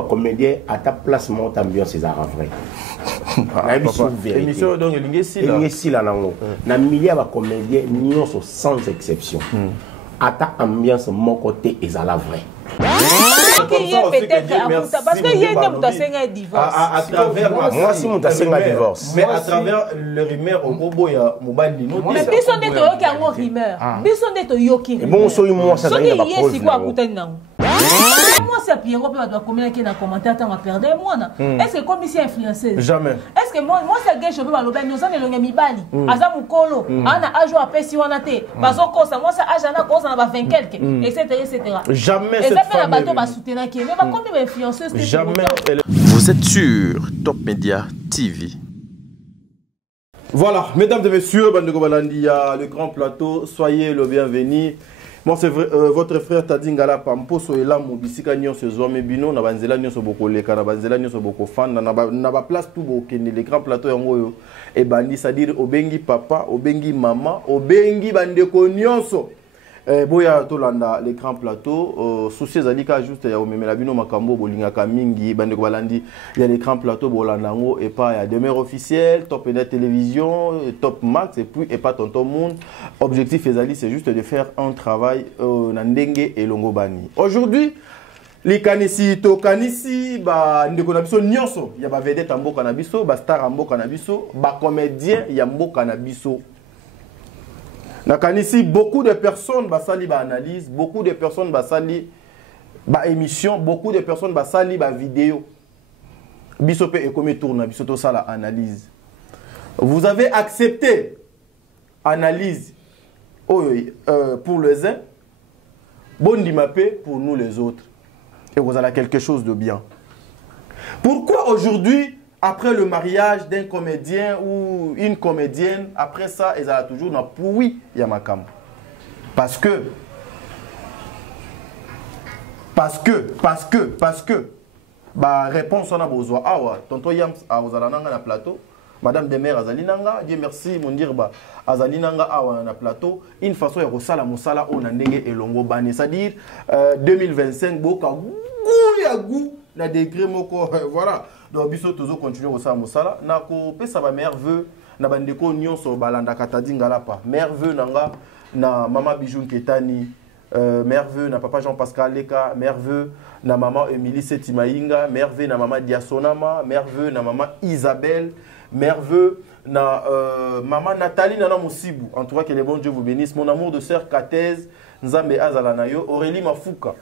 comédien à ta place monte ambiance c'est vrai. Émission donc ici là na milliard de comédiens nions sans exception. À ta ambiance mon côté est à la vraie. Parce que y a un divorce. À travers moi si mon divorce. Mais à travers le rumeur au bobo ya mobile lino. Mais personne n'est au qui a un rumeur. Personne n'est au yoki. Bon so moi ça n'est pas proche. Moi c'est Pierrot peut doit communiquer dans commentaire tant à perdre moi na. Est-ce que comme ici influenceuse? Jamais. Est-ce que moi c'est gay je peux pas lober nous ça ne longa mibali. Aza mukolo, ana ajo apesi wana te. Bazo kosa moi ça ajana kosa na ba 20 quelque etc. Jamais cette femme va soutenir qui mais va combien d'influenceuses jamais. Vous êtes sur Top Media TV. Voilà, mesdames et messieurs, Bandeko Balandi, le grand plateau, soyez le bienvenu. Moi, c'est votre frère Tadingala Pampo, soyez là, Moubisika Nyon, ce Zouame Bino, Nabanzela Nyon, ce Boko Leka, Nabanzela Nyon, ce Boko Fan, Naba place tout Bokene, les grands plateaux Yango, et Bandi, c'est-à-dire Obengi Papa, Obengi Maman, Obengi Bandeko Nyonso. Boya Tolanda, les grands plateaux, souci Zalika juste, il y a Omemelabino Makambo, Bolinga Kamingi, Bandeko Balandi, il y a les grands plateaux, Bolandango, et pas, il y a Demeure officielle, Top Net Télévision, Top Max, et puis, et pas Tonton Monde. Objectif, Ezali, c'est juste de faire un travail, Nandenge et Longobani. Aujourd'hui, les Kanisi, Tokanisi, bah, Ndeko Nabiso, Nyonso, il y a vedette en Mbo Kanabiso, star en Mbo Kanabiso, comédien, il y a Mbo Kanabiso. Nakanisi, beaucoup de personnes basali ba analyse, beaucoup de personnes basali ba émission, beaucoup de personnes basali ba vidéo. Bisope et comme tourne, bisoto ça la analyse. Vous avez accepté analyse pour les uns, bon dimapé pour nous les autres. Et vous avez quelque chose de bien. Pourquoi aujourd'hui, après le mariage d'un comédien ou une comédienne, après ça, ils ont toujours dans pourri Yamakam. Parce que, bah, réponse on a besoin. Ah ouais, tonton Yams, vous allez dans le plateau. Madame Demer, Azalinanga, Dieu merci, mon dire, bah, Azalinanga, dans le plateau. Une façon, il y a Rosala Moussala, on a négé et longo bani. C'est-à-dire, 2025, boka, goût, na degré moko, voilà. Donc, biso toujours continuer au Moussala. Nako pesa ba merveilleux na bandeko nyonso balanda katadingala pa. Merveilleux nanga na maman Bijou Ketani, merveilleux na papa Jean-Pascal Leka, merveilleux na maman Émilie Setimainga, merveilleux na maman Diasonama, merveilleux na maman Isabelle, merveilleux na maman Nathalie Nana Moussibou. En tout cas que les bons Dieu vous bénissent. Mon amour de sœur Katez, Nzambe Azalanayo, Aurélie Mafuka,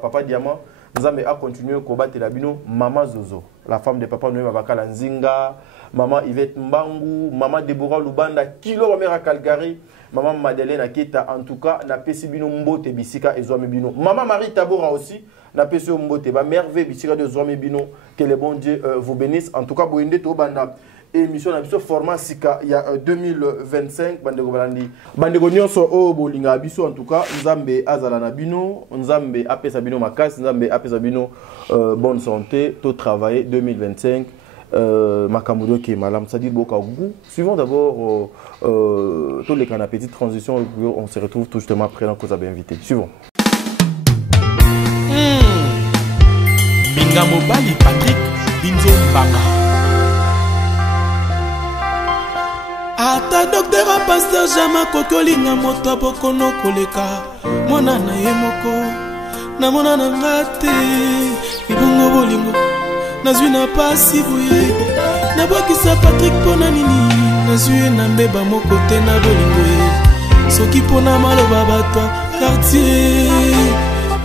papa Diamant. Nzambe a continué à combattre la bino, Maman Zozo, la femme de papa Noé Babakala Nzinga, Maman Yvette Mbangu, Maman Deborah Lubanda, Kilo Wamera Calgary, Maman Madeleine Aketa, en tout cas, na pesi bino Mbote Bisika et Zouame Bino. Maman Marie Tabora aussi, na pesi Mbote, ba merveille Bisika de Zouame Bino, que les bons dieux vous bénissent. En tout cas, Boende Tobanda. Émission na biso format sika il y a 2025 bandeko balandi bandeko nyonso o bolinga biso en tout cas Nzambe azala na bino Nzambe apesa bino makasi Nzambe apesa bino bonne santé tout travailler 2025 makamudo qui malam ça dit boka goût suivons d'abord tous les canapés petite transition on se retrouve tout justement après dans cause à bien invité suivons Binga Mobali Patrick Binzo Mbanga Ata docteur a pasteur Jama kokolinga moto bokono koleka mona na ye moko na mona na ngate ibongo bolingo nazwi na pasi buye na bokisa Patrick pona nini nazwi na mbeba moko te na bolingo ye soki pona maloba bato quartier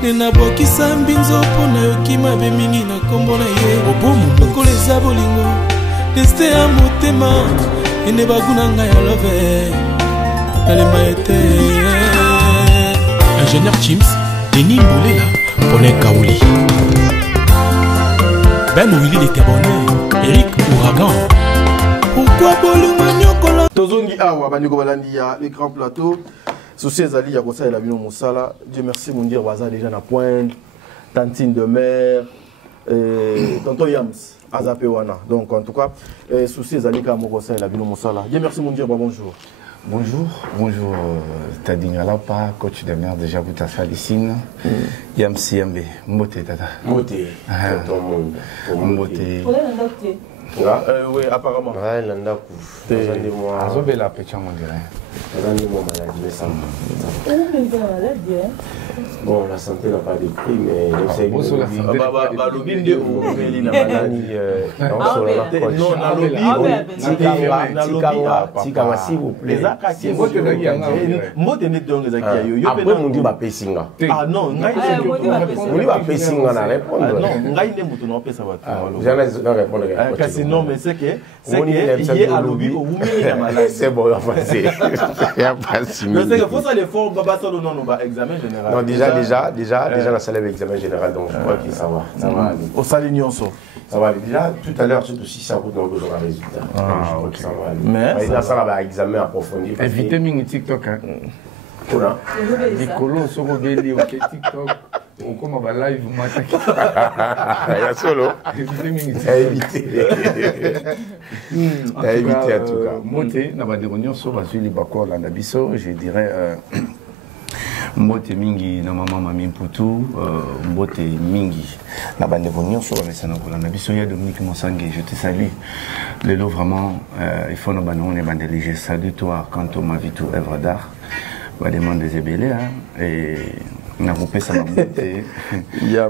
ne na bokisa mbinzo pona yoki mabe mingi na kombo na ye obomu koleza bolingo destin ya motema ene baguna nga ya love alemba ete ingénieur Chims Denis Mbolela Paulin Kaouli Ben Willy de Tebonne Eric Ouragan pourquoi bolingo nyokola tozongi awa bandeko balandi ya le grand plateau souci ezali ya kosa la bino mosala Dieu merci mon dire waza déjà na pointe Tantine de mer tonton Yams Azapewana. Donc en tout cas, souci Zalika Mokosa et la Bino Moussala. Dieu merci mon Dieu, bonjour. Bonjour, bonjour Tadingalapa, coach de mer déjà vous ta salicine. Yamsi Yambe, Moté Tata. Moté. Moté. Oui, apparemment. Ouais, l'andakou. Azobé la pétition, on dirait. Bon, la santé n'a pas de prix, mais je sais que la santé. non, s'il vous plaît. Après, on dit Pessinga. Ah non, on dit Pessinga, on répond. Non, mais c'est que il y a lobby au c'est bon, on va passer. C'est que faut ça les formes, Baba Solo non, on va examen général. Non, déjà la salle examen général, donc je crois que ça va aller. Au Salignon, ça va aller. Déjà, tout à l'heure, surtout si ça route, on a besoin d'un résultat. Je crois que ça va aller. Mais ça va examen approfondi. Évitez mon TikTok. Voilà. Les colons sont rebellés au TikTok. Comment va live m'attaquer? Il y a solo. Éviter. Éviter en tout cas. Moté, na ba de réunion sur Basili Bakor la Nabiso, je dirais Moté mingi na maman Mami Mputu, Moté mingi na ba de réunion sur la Nabiso, il y a Dominique Monsangé, je te salue. Le lot vraiment il faut na ba on est bandé, je salue toi quant au ma vie tout œuvre d'art. Va demander des ébélés et on a coupé ça beauté.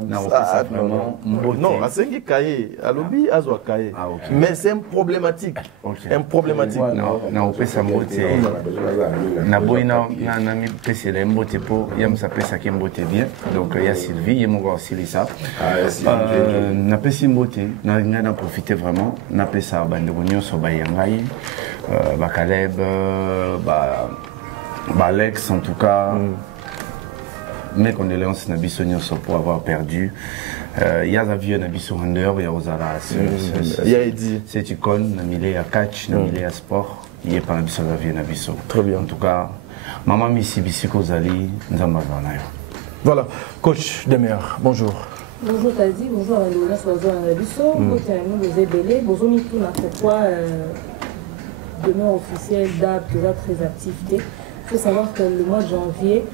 Non, à 5 cahiers, à l'objet, à Zoa cahier. Mais c'est un problématique. Un problématique. On a coupé ça beauté. Na boina na mi pèse la beauté pour yam ça pèse qui beauté bien. Donc il y a Sylvie, il y a mon gars Silisa. Na pèse beauté, na profiter vraiment. Na pèse ça bande de sur Bayangai, ba Caleb, Alex en tout cas. Mes condoléances na biso nyonso pour avoir perdu. Il y a la vie na biso handeur, il y a Ozara, il y a Eddie, c'est icône na milé à catch, na milé à sport, il y a pas na biso la vie na biso. Très bien. En tout cas, maman Missy Bisiko Zali, nzamba vanayo. Voilà, coach Demer, bonjour. Bonjour Tazi, bonjour à Léonas Oiseau à Nabiso, bonjour à nous les Bélé, bonjour Mitou na pourquoi demain officiel d'AB très activité. Il faut savoir que le mois de janvier,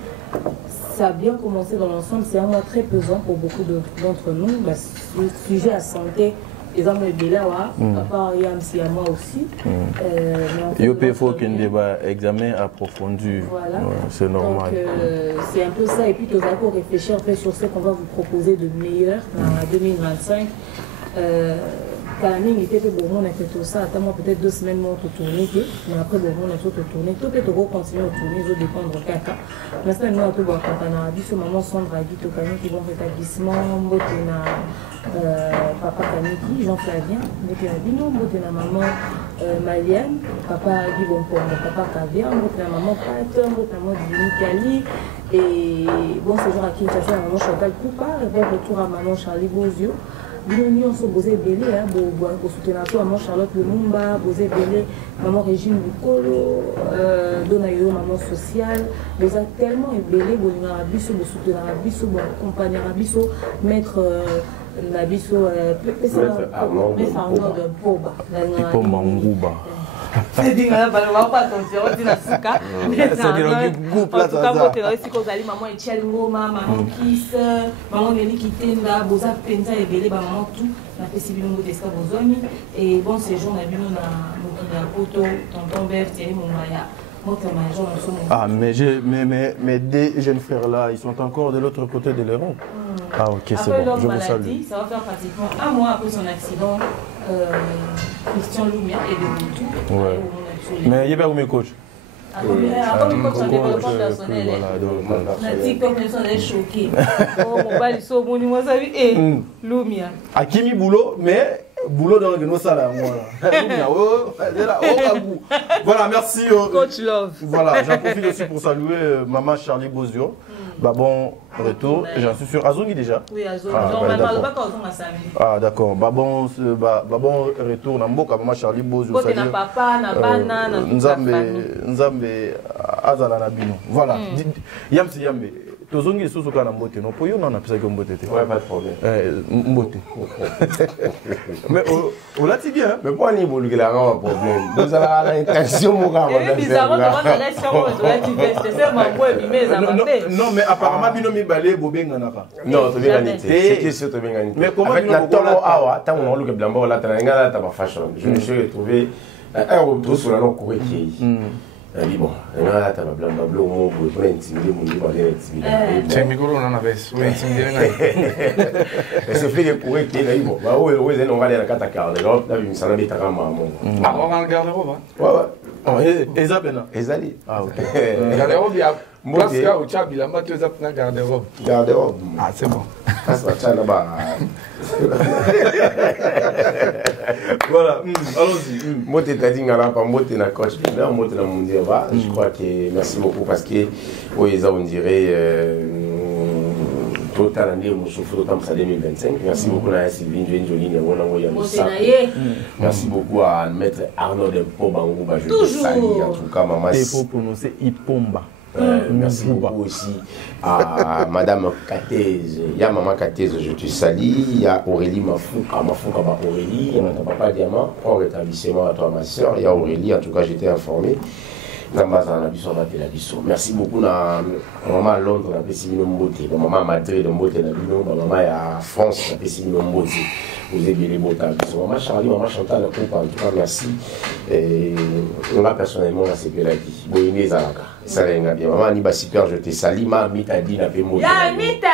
ça a bien commencé dans l'ensemble, c'est un mois très pesant pour beaucoup d'entre nous. Le sujet à santé, les hommes de Bélawa, à part Yamsi à moi aussi. Il faut qu'il y ait un débat examen approfondi, voilà. C'est normal. C'est un peu ça, et puis tu vas pour réfléchir en fait, sur ce qu'on va vous proposer de meilleur en 2025. Il était bon, on a fait tout ça, attends peut-être 2 semaines on peut tourner, mais après bon, on a tout tourné, tout est au continuer à tourner, ça dépend de caca. Maintenant, nous avons tout bon, quand on a vu ce moment Sandra Guy, qui vont rétablissement, papa Kaniki, Jean-Flavien, Bino, maman Malienne, papa Guy Bonpon, papa Kavia, maman Pat, maman Dimitali, et bon, ce jour à Kinshasa, maman Chantal Coupa, bon retour à maman Charlie Bozio. Nous sommes posés belé, pour soutenir maman Charlotte Lumumba, posé belé, maman Régine Bukolo, Donayo, maman sociale, vous êtes tellement belé, vous avez soutenir Abisso, vous accompagner Abisso, maître Nabisso, Arnaud de Poba, Pipo Mangouba. C'est dit, on va pas attention, on dit la souka. En tout cas, moi, tu as aussi qu'on allait maman Etienne Ngoma, maman Kiss, maman Nelly Kitenda, Boza Penza et Bélé, maman tout, la possibilité de tester vos amis. Et bon séjour, on a vu nos Poto, tonton Bert, Thierry Moumaya. Ah, mais des jeunes frères là, ils sont encore de l'autre côté de l'Europe. Ah, ok, c'est bon, je vous salue. Ça va faire pratiquement un mois après son accident. Christian Loumia est de retour. Ouais. Mais il y a pas où mes coachs. Après, coach en développement personnel, on a dit comme ils sont choqués. Oh, mon bal, ils sont bons, moi, ça vu, et Loumia. Akimi Boulot, mais. Boulot dans le salon, voilà, merci. Coach Love. Voilà, j'en profite aussi pour saluer maman Charlie Bozio. Bah bon retour, j'en suis sûr. Azongi déjà. Oui, Azongi. Normalement, le bac on a samedi. Ah d'accord. Bah bon retour. Namboka maman Charlie Bozio. Côté na papa, na bana, na Nzambe Azala na bino. Voilà. Yamsi Yambe. tozongi lisusu kaka na mbote no po yo na napesaki yo mbote te. Ouais, pas de problème. Mbote. Mais olati bien. Mais pourquoi ni bolukela nga ma problème? Nous allons à l'intention mon gars. Bizarrement comment ça reste sur moi tu fais c'est ma boîte mais ça va. Non mais apparemment bino mi balé bobenga naka. Non, to bien gagné. C'était sûr to bien gagné. Mais comment avec la tolo awa, tant on luke blambo la tanga la taba fashion. Je me suis retrouvé un retour sur la longue courrier. Ali bon, là tu as blanc blanc mo pour intimider mon livre aller intimider. C'est micro on a baisse, oui intimider ngai. C'est fait que courir qui là bon. Bah ouais, ouais, on va aller à la carte carte. Là, là il s'en a mis ta maman. Ah, on va regarder robe. Ouais ouais. Ezapena. Ezali. Ah OK. Garde-robe il y a parce que au Tchad il a pas tous apna garde-robe. Garde-robe. Ah, c'est bon. Ça va Tchad là-bas. Voilà, allons-y. Moi, tu as dit que na coach, moi, tu mon dire, je crois que merci beaucoup parce que, oui, on dirait, total année, on souffre d'autant que 2025. Merci beaucoup à Sylvie Joline, merci beaucoup à maître Arnaud de Pobangou, je te salue, en tout cas, maman. Il faut prononcer Ipomba. Merci beaucoup aussi à Madame Katez. Il y a Maman Katez, je te salue. Il y a Aurélie Mafouka Aurélie. Il y a notre papa Diamant. Bon rétablissement à toi, ma soeur. Il y a Aurélie, en tout cas, j'étais informé. Merci beaucoup à Maman Londres, on a fait Simino Mbote. Maman Madrid, Mbote, Maman à France, on a fait Simino Mbote. Vous avez les mots. Maman Charlie, Maman Chantal, en tout cas, merci. Et on a personnellement la sécurité. Boyine Zalaka. Ça va bien. Maman Niba super, je te salue. Ma mita dit n'a pas mot. Ya mita.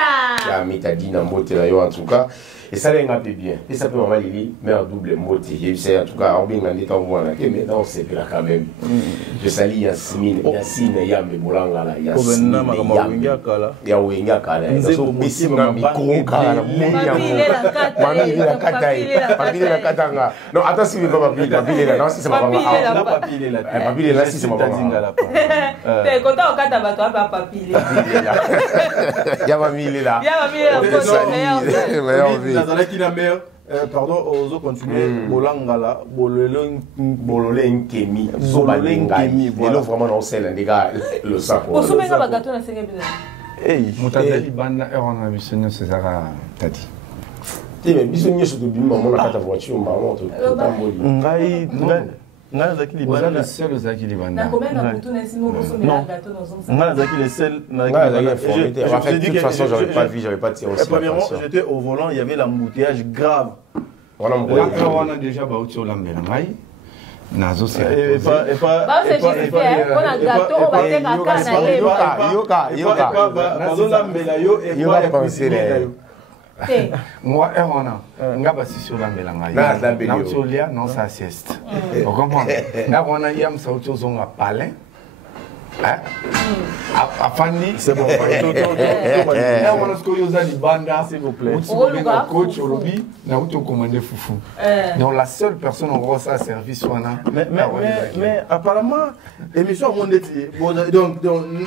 Ya mita dit n'a mot en tout cas. Et ça va bien. Et ça peut maman Lili, mère double mot. En tout cas, on bien en étant voilà. Mais non, c'est là quand même. Je salue Yasmine, Yambe Bolanga là. Yasmine Yambe. Ya Winga Kala. Nzo Bissima micro Kala. Mami la Katai. Papi la Katanga. Non, attends si vous pas papi là. Non, si c'est maman. Papi là. Papi là si c'est maman. T'es content au Kata bato pas papi là. Ya mami là. Ya mami là. Meilleur vie. Nazalaki na mère. Pardon, ozo continuer. Bolangala, Bololé Nkemi, Zobalengami. Et là vraiment on sait les gars le sac. Pour soumettre un gâteau na 5 bizarre. Hey, Moutazali banda on a missionné César Tati. Tu mais bisogno surtout bimba mon akata voiture maman tout tamboli. Ngai Zaki Libana. Le seul Zaki Libana. Na combien na butu na simo pour soumettre un gâteau dans son Ngai Zaki le seul. De toute façon, j'avais pas vu, j'avais pas tiré aussi. Premièrement, j'étais au volant, il y avait l'embouteillage grave. On a déjà baouti au Lambelangai. Nazo c'est c'est juste on a gâteau on va faire caca na yoka bazo lambela yo et yoka penser moi on a ngaba si sur Lambelangai. Na tsolia non ça sieste. Vous comprenez? Là on a yam sa auto zonga palin. Afani, c'est bon. On a ce que vous avez banda, s'il vous plaît. Coach Olobi, n'a pas commandé foufou. Donc la seule personne en gros ça service on a. Mais apparemment, émission monde donc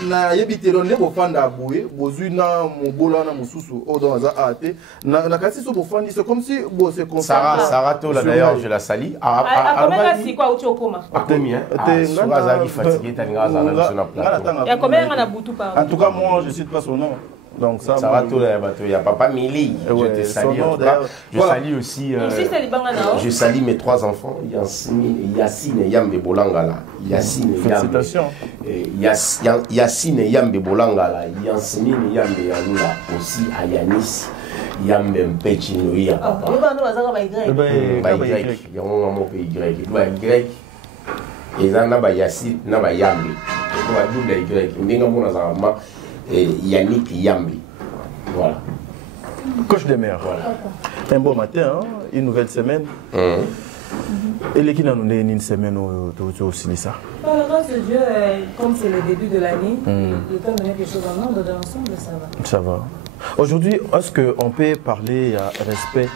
na yebité on est au fan d'aboué, bozuna mon bolana mon sousou au dans za até. Na kasi so fan c'est comme si bon c'est comme Sarah Tola d'ailleurs je la salue. Comment c'est quoi au Okoma? Combien? T'es fatigué t'as il y a combien on a boutou par en tout cas moi je cite pas son nom donc ça va tout il y a papa Mili je te salue je salue aussi je salue mes 3 enfants Yassine Yambe Bolangala Yassine félicitations Yassine Yambe Bolangala Yassine Yambe Yanula aussi à Yanis Yambe Mpechi Noia papa Y et ça n'a pas Yassine n'a pas Yambe on va double Y ndinga mona za ma Yannick Yambe voilà coach de mer voilà un bon matin hein? Une nouvelle semaine et l'équipe a donné une semaine aussi ça grâce à Dieu comme c'est le début de l'année le temps de mettre les choses en ordre de l'ensemble ça va aujourd'hui est-ce qu'on peut parler à respect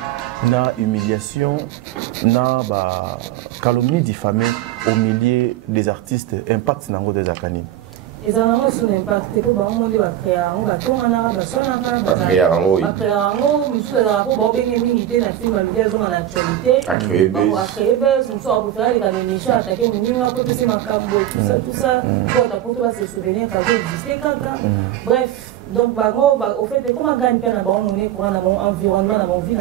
na humiliation na ba calomnie diffamée au milieu des artistes impact nango des akanim ils ont aussi un impact pour ba monde ba créer on va tout na ba sona ba créer ngo monsieur la ko ba bengi mingi na film media zo na actualité on va créer buzz on sort pour faire les émissions attaquer nous on peut se makambo tout ça pour ta pour se souvenir quand existait quand bref Donc, au fait, comment gagner un environnement, dans vie,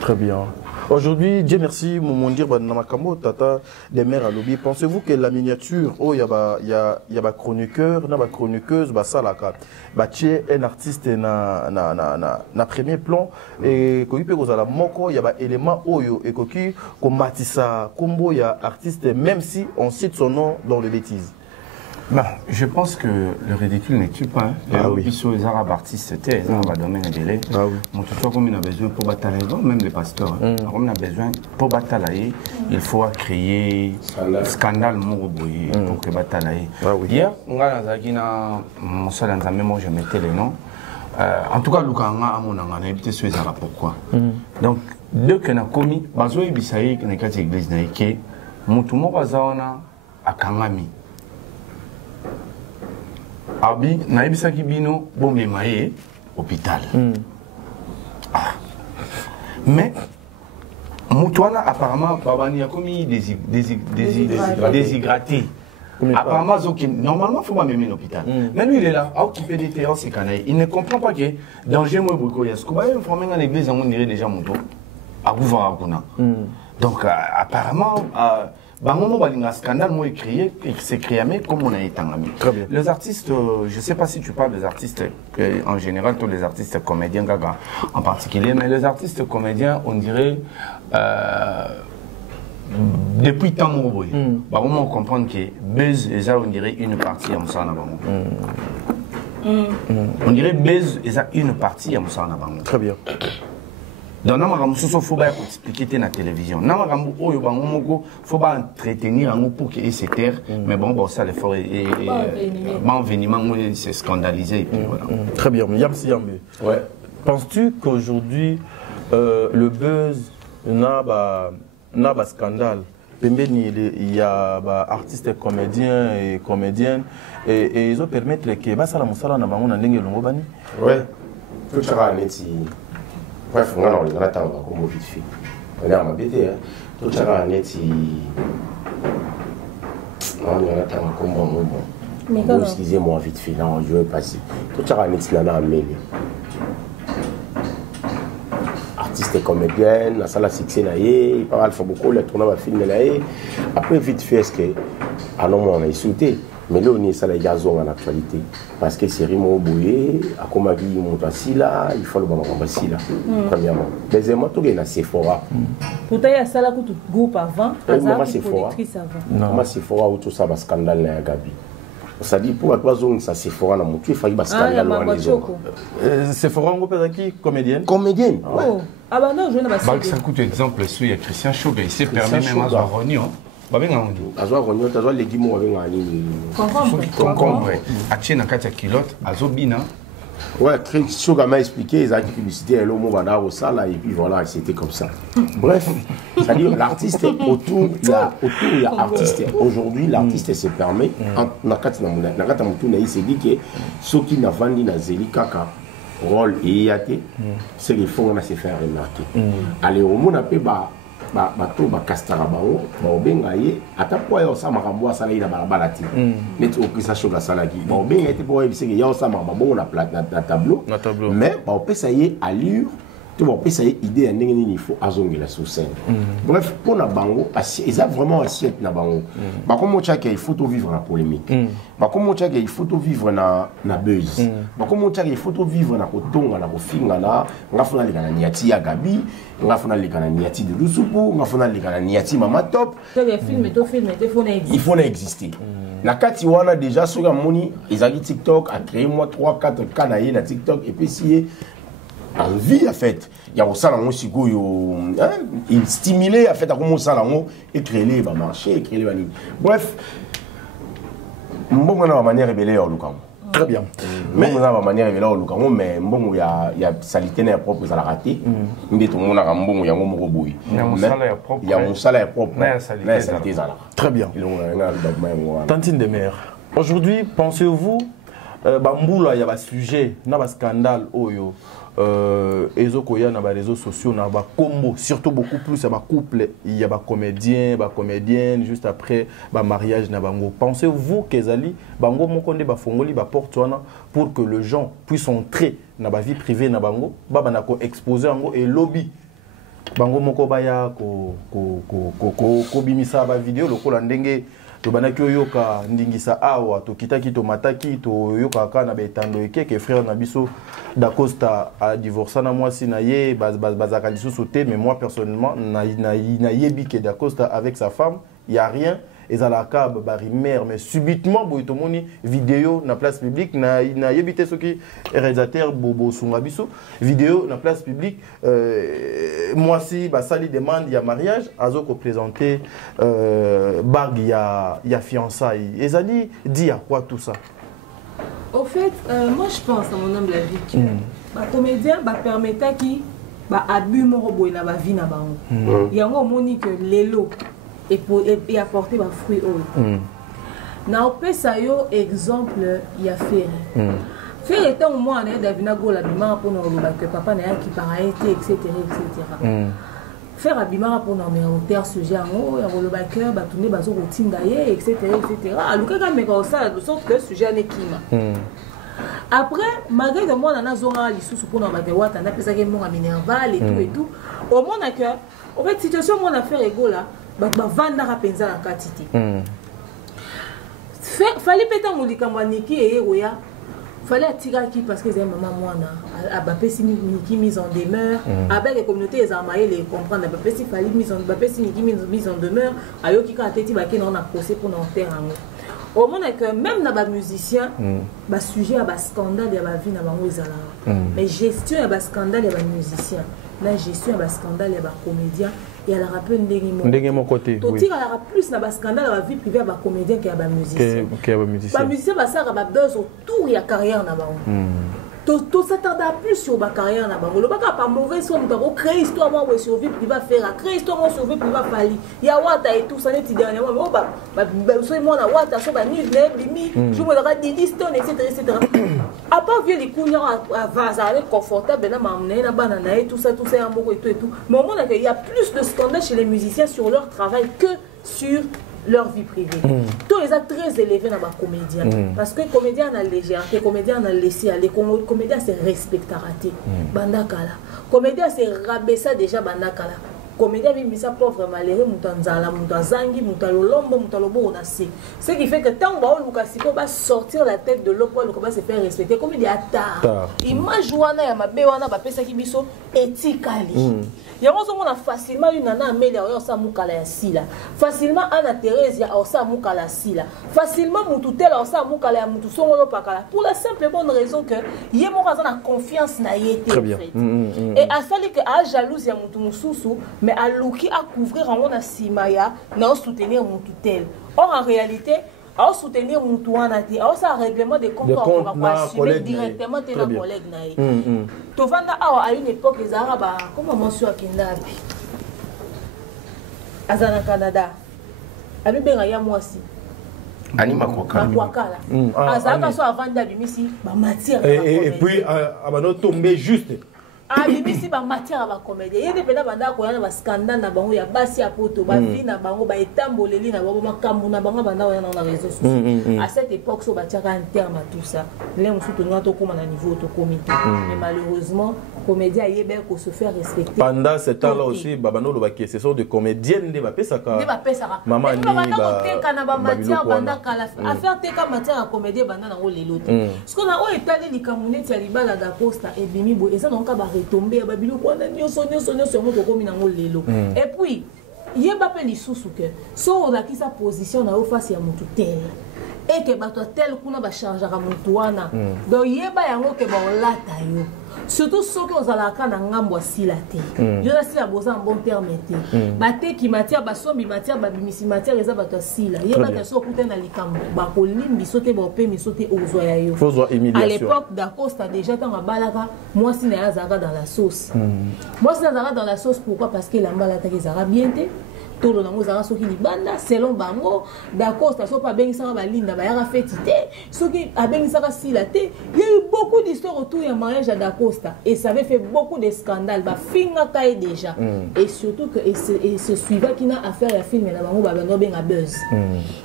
Très bien. Aujourd'hui, Dieu merci, mon dire, Namakamo, Tata, des mères à lobby. Pensez-vous que la miniature, oh, il y a chroniqueur, il y a chroniqueuse, ça, là, un artiste na premier plan, et quand il peut la moko, il y a un élément, oh, et qui, comme Matissa, Combo, il y a artiste, même si on cite son nom dans les bêtises. Bah, je pense que le ridicule ne tue pas. Les arabes artistes, c'était dans le domaine de délai. Mon tuteur, comme il a besoin pour batailler, même les pasteurs, comme il a besoin pour batailler, il faut créer scandale mourouboui pour que batailler. Hier, on a mon seul ensemble, moi je mettais les noms. En tout cas, Lukanga a mon engagement, peut-être sur les arabes. Pourquoi? Donc, dès qu'on a commis, Bazo et Bissaï, qui n'est qu'à l'église, mon tout le monde a Kangami. Abi, naibisaki bino bombe maé hôpital. Mais Moutouana apparemment babani a commis déshydraté. Apparemment normalement faut pas même l'hôpital. Mais lui il est là à occuper des terrains c'est canaille. Il ne comprend pas que danger moi beaucoup il y a ce qu'on va informer dans l'église on dirait déjà mon dos à Gouvara kuna. Donc apparemment Bangomo balinga scandale moi écrit c'est créé comme on a été en ami. Les artistes, je sais pas si tu parles des artistes en général, tous les artistes comédiens gaga en particulier, mais les artistes comédiens on dirait depuis tant mon on comprend que Buzz et ça on dirait une partie à Moussa Nabango. On dirait Buzz et ça une partie à Moussa Nabango. Très bien. Donc, il faut expliquer dans la télévision. Il faut entretenir pour qu'il se taire. Mais bon, ça, il faut c'est scandalisé. Très bien. Ouais. Penses-tu qu'aujourd'hui, le buzz n'a pas scandale? Il y a artistes comédiens et comédiennes et ils ont permis que ça la ouais. Tout ça bref, on a attendre comme vite fait. On est à ma bête, tout ça va net on a attendre comme bon. Mais excusez-moi vite fait, non, je vais passer. Tout ça va net là mêlé. Artiste comédienne, la salle succès là, il parle beaucoup, le tournoi va filmer là. Après vite fait, est-ce que à non on a sauté. Mais là, on est ça les gazons en actualité. Parce que c'est Rimo Bouye, à Komagi, Montasila, il faut le bon là, premièrement. Deuxièmement, tout est dans Sephora. Pourtant, il y a ça là pour tout groupe avant. Moi, Sephora. Moi, Sephora, où tout ça va scandale là, Gabi. Ça dit pour la zone, ça Sephora, dans mon tué, il faut qu'il y ait un scandale dans les zones. Sephora, on peut qui comédienne? Comédienne. Ah bah non, je ne sais pas. Ça coûte exemple, il y a Christian Chauvet, il s'est permis même à Rognon. Azo Rognon, azo légumes avec un ani. Concombre. Atie na kati ya kilote, azo bina. Ouais, très chaud m'a expliqué, ils ont dit publicité, elle au mot bana au sala et puis voilà, c'était comme ça. Bref, c'est-à-dire l'artiste autour, il y a artiste. Aujourd'hui, l'artiste se permet, nakati mutu na il s'est dit que ceux qui n'a vendu na zeli kaka rôle et yate, c'est les fonds on a se faire remarquer. Allez au monde appelé bato bakastara bango baobenga ye ata po yo sa makambo asala ina balabala ti net okisa shoga salaki baobenga ete po yebisenge ya sa makambo na plate na tableau mais baopesa ye allure to baopesa ye idée ya ndenge nini il faut azongela sur scène. Bref pour na bango ils a vraiment assiette na bango bakomo tchaka il faut tout vivre na polémique bakomo tchaka il faut tout vivre na buzz bakomo tchaka il faut tout vivre na kotonga na kofinga na ngafuna likana niati ya Gabi ngafuna likana niati de Lusupu ngafuna likana niati Mama Top il faut exister na kati wana déjà sur la moni ezali TikTok a créé moi 3-4 canaux na TikTok et puis si envie en fait il y a aussi là aussi il stimuler en fait à comment ça là et créer les va marcher créer les bref bon on a une manière révélée au Lukambo très bien mais on a une manière révélée au Lukambo mais bon il y a salité n'est propre ça la raté mais tout le monde a bon il y a un mot boui il y a un salaire propre mais salité ça très bien Tantine de mer aujourd'hui pensez-vous Bamboula il y a un sujet na scandale oyo ezokoya na ba réseaux sociaux na ba combo surtout beaucoup plus à ba couple il y a ba comédienne juste après ba mariage na bango. Pensez-vous qu'ezali bango mokonde ba fongoli ba porte wana pour que les gens puissent entrer na ba vie privée na bango ba na ko exposer bango et lobby bango moko baya ko bimisa ba vidéo lokola ndenge to banaki oyoka ndingisa awa to kitaki to mataki to yoka ka na betando ekeke frère na biso d'Acosta a divorcé na moi si na ye bazaka lisusu te mais moi personnellement na yebi que d'Acosta avec sa femme il y a rien ezalaka barimère mais subitement boitomoni vidéo na place publique na yebite soki réalisateur bobo sunga biso vidéo na place publique moi si basali demande ya mariage azoko présenter bague ya fiançailles ezali dit à quoi tout ça? Au fait moi je pense à mon humble avis que ba comédien ba permettre qui ba abus moko boy na ba vie na bango yango moni que lelo et apporter ma fruit au na opesa yo exemple ya faire faire étant au moins on davina gola bima pour nous que papa na qui pareil etc faire abima pour nous mais on terre sujet en ya roloba que ba tourner bazo routine d'ailleurs etc aluka ka meka ça de sorte que sujet n'est kima après malgré que moi na zonga lisusu pour nous ba que wata na pesa que mon minerval et tout au moins que en fait situation mon affaire égola vanda rapenza na katiti fallait péter mon likamwa niki et roya fallait attirer qui parce que c'est maman mwana abapesi niki mise en demeure avec les communautés les armaillés les comprendre abapesi fallait mise en demeure ayoki ka teti ba ke na procès pour na terre au moins que même na ba musicien ba sujet à ba scandale ya ba vie na bango ezala mais gestion ya ba scandale ya ba musicien la gestion ya ba scandale ya ba comédien et elle a rappelé ndenge mon côté oui elle a plus na ba scandale la vie privée ba comédien que ba musicien ba musicien ba ça ba besoin autour ya carrière na bango tout s'attendre plus sur ma carrière na bango le baka pas mauvais son d'abord créer histoire moi sur vie privée faire créer histoire moi sur vie privée fali ya wata et tout ça net dernièrement mais so moi na wata so ba ni bimi je me regarde des stone etc à part vieux les couillons à vaser confortable na m'amener na banana et tout ça en moko et tout mais au moins il y a plus de scandales chez les musiciens sur leur travail que sur leur vie privée. Tous les acteurs très élevés dans ma comédien. Parce que comédien a légèreté, comédien a laissé aller, comédien c'est respecté raté. Bandakala. Comédien c'est rabaisser déjà bandakala. Comédien mais ça pauvre malheureux mutanzala, mutazangi, mutalolombo, mutalobo on a c'est. Ce qui fait que tant que Lukasiko va sortir la tête de l'eau pour va se faire respecter comme il y a tard. Image wana ya mabe wana ba pesa ki biso éthiquement. Yango zo mona facilement une nana Amélia oyo sa mukala ya sila. Facilement Anna Thérèse ya osa mukala sila. Facilement mututela osa mukala ya mutu songolo pakala. Pour la simple bonne raison que yemo raza na confiance na yete. Très bien. Et à ça que a jalouse ya mutu mususu mais à Luki à couvrir en na simaya na soutenir mutu tel. Or en réalité à soutenir mutu wana ti a ça règlement de compte on va assumer directement tes collègues na. Tovanda à une époque les arabes comment monsieur akindabi azana Canada ali benga ya mwasi ani makwakala azaka so avanda bimisi ba matière et puis abano tomber juste bimisi ba matière ba comédie yende pena banda ko yana ba scandale na bango ya basi ya poto ba vie na bango ba etamboleli na bango makambu na bango banda yana na réseaux sociaux à cette époque so ba tiaka un terme à tout ça les musu to ngato koma na niveau to comité mais malheureusement comédien yebe ko se faire respecter pendant ce temps là aussi babano lo ba qui ce sont de comédiennes de ba pesaka maman ni ba teka na ba matière banda kala affaire teka matière à comédie banda na ngo lelo ce qu'on a o etali likamuneti ya libala d'Acosta et bimi bo eza donc ba retomber ba bilo ko na nyonso moto komi na ngo lelo et puis yeba pe lisusu que so on a qui sa position na face ya mutu tel et que bato tel kuna ba charger à mutu wana donc yeba yango ke ba olata yo surtout ceux qui ont la canne en ngambo sila te yo la sila boza en bon terme te bate ki matière ba sombi matière ba bimisi matière eza bato sila yeba ke so kuta na likambo ba ko limbi sote ba pe mi sote ozo ya yo à l'époque d'Acosta déjà tant balaka moi si na zaka dans la sauce moi si na zaka dans la sauce pourquoi parce que la malata ki zara bien te tolo nango zara soki libanda selon bango d'Acosta so pa bengi saka balinda ba yara fetité soki abengi saka sila te il y a eu beaucoup d'histoires autour ya mariage d'Acosta Costa. Et ça avait fait beaucoup de scandales. Bah, Finga Kaye déjà. Et surtout que ce suivant qui n'a affaire à film, il y a un buzz.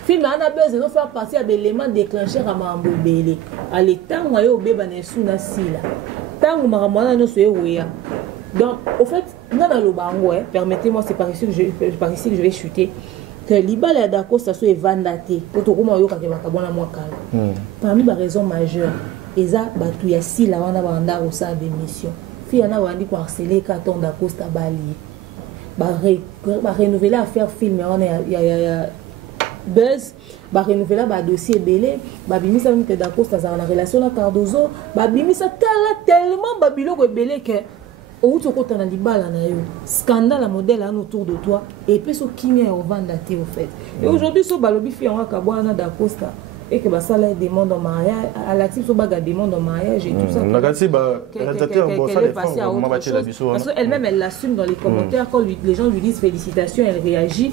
Film a un buzz, et nous faire passer à l'élément déclencheur à Mambo Bélé. À l'état où il y a un bébé sous la sila. Tant que Maramana ne soit ouïa. Donc, au fait, permettez-moi, c'est par ici que je vais chuter. Que l'Ibal et Dacosta soit vandaté. Parmi les raisons majeures, il y a des gens qui ont des missions. Il y a des gens qui ont harcelé Katon Dacosta Bali. Renouveler l'affaire film, il y a buzz, renouveler le dossier belé, bimisa que Dacosta a une relation avec Cardozo, bimisa tellement babilo belé que au tu côté na libala na yo scandale modèle autour de toi et puis ce qui est au vendaté au fait. Et aujourd'hui ce balobi fi en Kabwana Dacosta et que ça la demande en mariage à la type so baga demande en mariage et tout ça. Nagasi réalisateur bon ça parce qu'elle-même elle l'assume dans les commentaires quand les gens lui disent félicitations, elle réagit.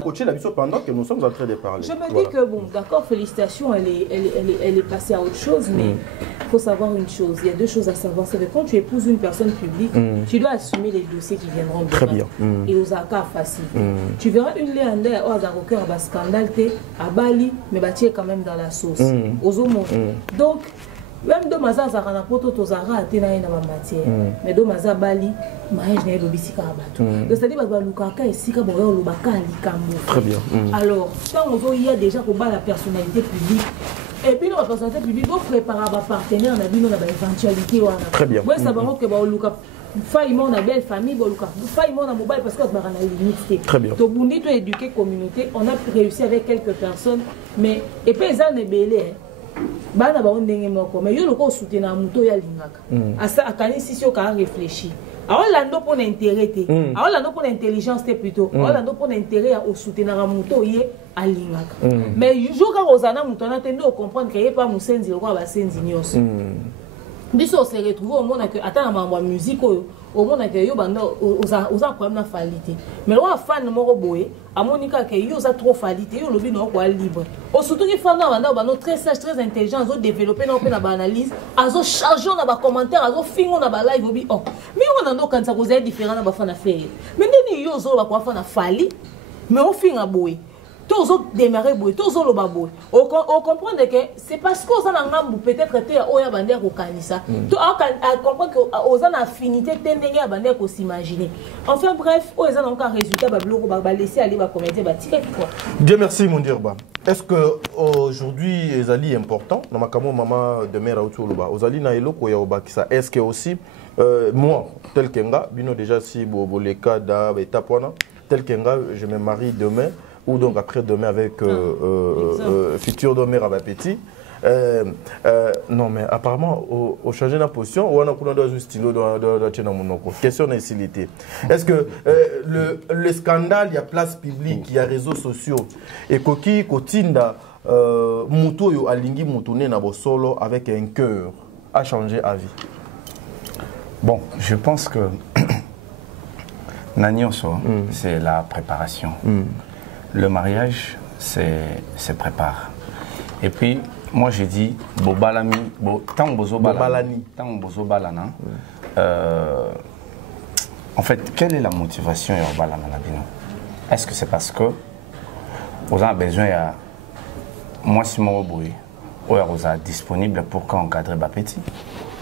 Coacher la mission pendant que nous sommes en train de parler. Je me dis que bon, d'accord, félicitations, elle est passée à autre chose, mais il faut savoir une chose. Il y a deux choses à savoir. C'est que quand tu épouses une personne publique, tu dois assumer les dossiers qui viendront de très bien. Et aux accords faciles. Tu verras une léandère au Azaroker à scandale à Bali, mais tu es quand même dans la sauce. Aux homos. Donc, même de Maza Zarana Poto Tozara a été dans ma matière. Mais de Maza Bali, mariage n'est pas bisika abatou. C'est-à-dire que Lukaka et Sika Boyo Lubaka Likambo. Très bien. Alors, quand il y a déjà pour la personnalité publique, et puis la personnalité publique doit préparer un partenaire, on a vu dans l'éventualité. Très bien. Oui, ça va que Luka. Faillement na belle famille, faillement na mobile parce que on a une limite. Très bien. To bundi to éduquer communauté, on a réussi avec quelques personnes, mais et puis ça n'est belé. Bana ba ndenge moko mais yo loko soutenir muto ya lingaka asa akani sisi o ka réfléchir alors lando pour intérêt te alors lando pour intelligence te plutôt alors lando pour intérêt au soutenir muto ye alingaka mais jour ka ozana muto na tendo comprendre que ye pas musenzi loko ba senzi nyos biso on se retrouve au monde que attends ma musique au monde que yo banda oza problème na falité mais le fan moko boye amonika que yo za trop falité yo lobi no kwa libre au surtout que fan na banda très sage très intelligent azo développer na pe na ba analyse azo charger na ba commentaire azo fingo na ba live obi oh mais on ando quand ça cause différent na ba fan affaire mais ndeni yo zo ba kwa fan na fali mais au finga boye tous démarrer boy tous le baboy on comprend que c'est parce que ça n'a peut-être été oya bander ko kanisa to à comprendre que aux en affinité tendenge bander ko s'imaginer enfin bref aux en encore résultat bablo ba laisser aller ba commenter ba tirer quoi. Dieu merci mon dirba. Est-ce que aujourd'hui ezali important na makamo maman de mère autour loba ozali na eloko ya obakisa est-ce que aussi moi tel kenga bino déjà si bo les cas da étape wana tel kenga je me marie demain ou donc après demain avec futur domère à petit. Non mais apparemment au changer la position on a coulé dans un stylo dans mon question d'incilité. Est-ce que le scandale il y a place publique il y a réseaux sociaux et koki kotinda muto yo alingi mutune na bosolo avec un cœur a changé à vie. Bon, je pense que Nanyonso c'est la préparation. Le mariage, c'est prépare. Et puis, moi, j'ai dit, Bobalami, tant Bozo Balani, en fait, quelle est la motivation de Balana Labino? Est-ce que c'est parce que vous avez besoin de moi, si moi, vous êtes disponible pour encadrer Bapeti?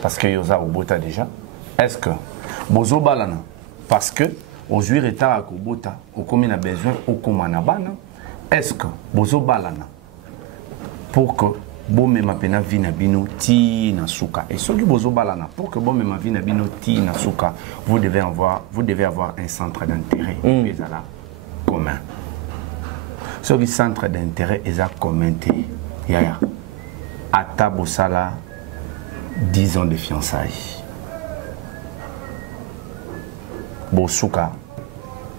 Parce que vous avez Bota déjà. Est-ce que Bozo Balana? Parce que aux joueurs état à Kobota, au combien a besoin au Komanabana, est-ce que Bozo Balana pour que Bomé Mapena Vinabino Ti Nasuka et ce que Bozo Balana pour que Bomé Mapena Vinabino Ti Nasuka, vous devez avoir un centre d'intérêt commun. Ce centre d'intérêt est commun. Yaya, à Tabosala, 10 ans de fiançailles. Bosuka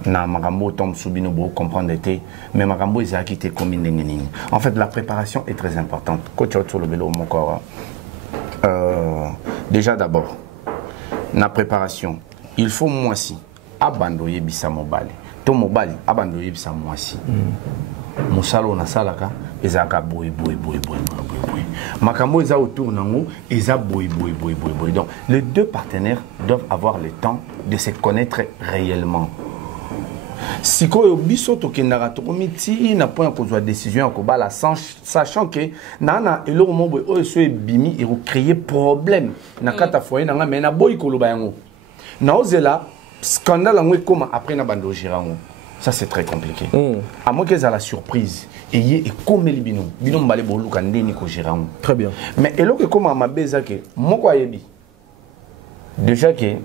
na magambo tombe subino bo comprendre été mais magambo ils a quitté comme une. En fait la préparation est très importante. Coach sur le vélo mon corps. Déjà d'abord la préparation il faut moi si abandonner bisa mobile to mobile abandonner bisa moi si musalo na salaka ezaka boy Makambo eza autour nango, eza boy. Donc les deux partenaires doivent avoir le temps de se connaître réellement. Sikoyo biso tokendaka tokomiti na point kozwa décision ya kobala sachant que nana eloko moko oyo so ebimi et créer problème na kata foyer nanga mais na boy koloba yango. Na ozela scandale ngo ekoma après na bando girango. Ça c'est très compliqué. À moins qu'ils aient la surprise et y est comme les binômes balé bolu kan ndeni ko girango. Très bien. Mais eloko ekoma mabeza ke moko ayebi. Déjà que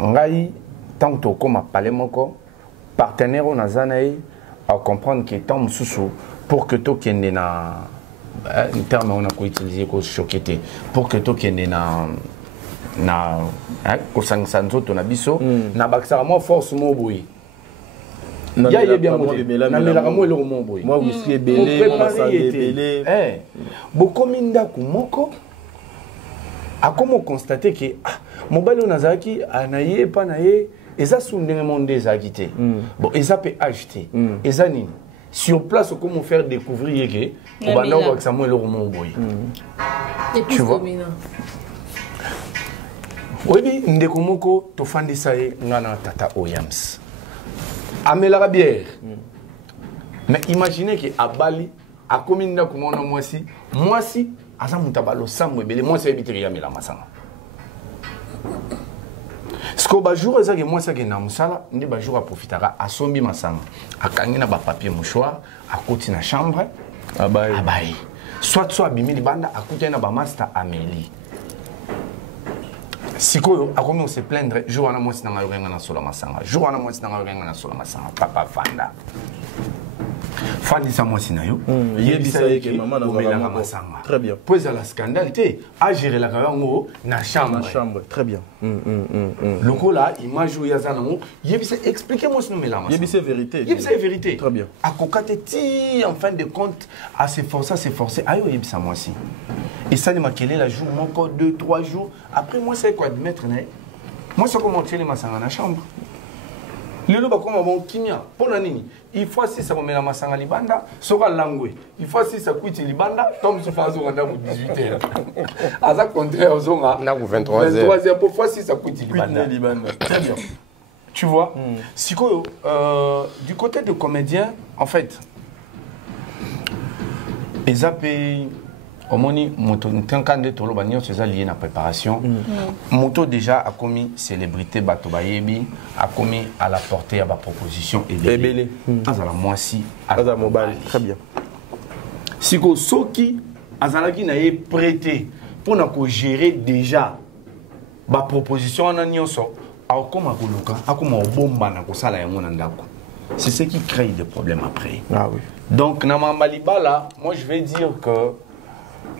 ngai tant to koma parler moko partenaire on a zanaï à comprendre que tant sous pour que toi qui est na un terme on a quoi utiliser pour choquer pour que toi qui est na ko sanzo to na biso na baksa mo force mo boy ya ye bien mo na mela mo le mo boy moi whisky belé moi santé belé beaucoup minda ku moko a comment constater que mobile onazaki anaye pa naye et ça sous le monde des agités. Bon, et ça peut acheter. Et ça nini. Sur place, comment faire découvrir que on va voir que ça moi le roman boy. Tu vois. Oui, ndekomoko to fandi sae ngana tata oyams. Amela bière. Mais imaginez que à Bali, à commune comme on a moi si asa mutabalo samwe bele moi c'est habiter ya mela masanga. Ce que ba jour ezaki moi ça que na musala ndi ba jour a profitera a sombi masanga akangi na ba papier mouchoir a koti na chambre abai soit abimi libanda akuti na ba master Amélie sikoyo akomi on se plaindre jour wana moi sinanga yorenga na sola masanga jour wana moi sinanga yorenga na sola masanga papa fanda fandi sa moi sinayo yebisa que maman na masanga très bien puis à la scandale té a gérer la kango na chambre très bien loko là image ya zanango yebisa expliquez-moi ce nom là yebisa vérité vérité très bien à kokate ti en fin de compte à s'efforcer ayo yebisa moi si et ça ne m'a quel la jour encore 2-3 jours après moi c'est quoi admettre moi c'est comment tirer masanga na chambre lelo bakoma bon kimia pona nini il faut si ça komela masanga libanda soka langwe il faut si ça kwiti libanda tom se fazo nganda ku 18h aza contraire ozonga na ku 23h 23h pour fois si ça kwiti libanda très bien tu vois sikoyo du côté de comédien en fait ezapé omoni moto ntankande tolo banyo c'est lié na préparation moto déjà a commis célébrité bato bayebi a commis à la portée à ba proposition et belé azala moisi azala mobile très bien siko soki azalaki na ye prêté pour na ko gérer déjà ba proposition na nyonso akoma koluka akoma bomba na ko sala yango na ndako c'est ce qui crée des problèmes après oui donc na mambalibala moi je vais dire que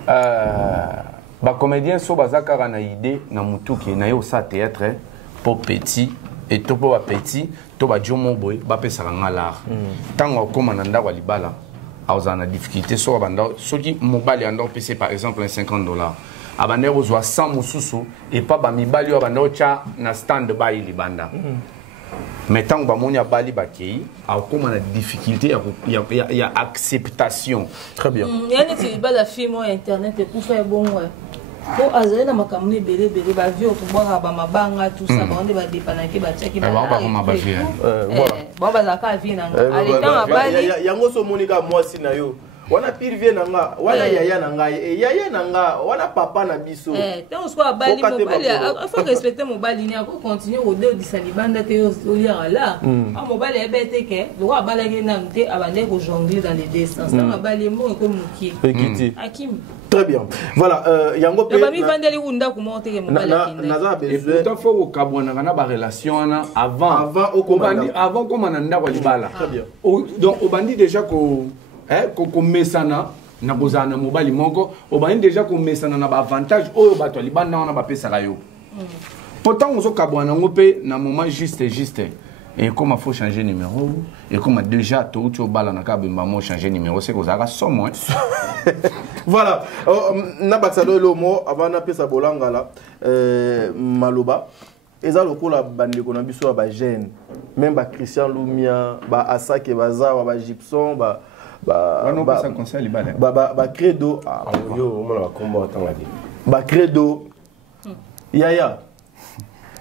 ba comédien so bazaka na idée na mutuki na yo sa théâtre pour petit et to pour petit to ba jomo boy ba pesa nga l'art tango koma na ndako libala azana difficulté so banda soki mobali ando pesa par exemple $50 abande ozwa 100 mususu et pas ba mibali abanda cha na stand by libanda mais tant que bamoni a bali bakei a comme la difficulté il y a acceptation très bien il y a des bas la film internet pour faire bon pour azaler na makamune belé ba vie pour boire ba mabanga tout ça ba on ba dépanaki ba tchaki ba voilà ba za vie na allez tant bali yango so monika moi si na yo wana pire vie nanga wana yaya nanga yaya nanga wana papa na biso tant so abali mobali faut respecter mobali ni ako continuer au deux de salibanda te yo lira là mobali ebete ke lo abala ke na mte abande ko jongler dans les distance tant abali mo ko muki akim très bien voilà yango pe ba mi vandeli unda ko monter ke mobali kinda naza et pourtant faut ko kabwana na ba relation na avant avant comme na ndako libala très bien donc obandi déjà ko koko mesana na bozana mobali moko obani déjà ko mesana na ba avantage oyo bato libanda wana ba pesa yo pourtant on zo kabwana ngope na moment juste et comme il faut changer numéro et comme déjà tout au bala na ka bemba mo changer numéro c'est que ça ga somme voilà na batsalo lo mo avant na pesa bolanga la maloba eza lokola bandeko na biso ba jeune même ba Christian Lumia ba Asake baza ba Gibson ba credo credo Yaya,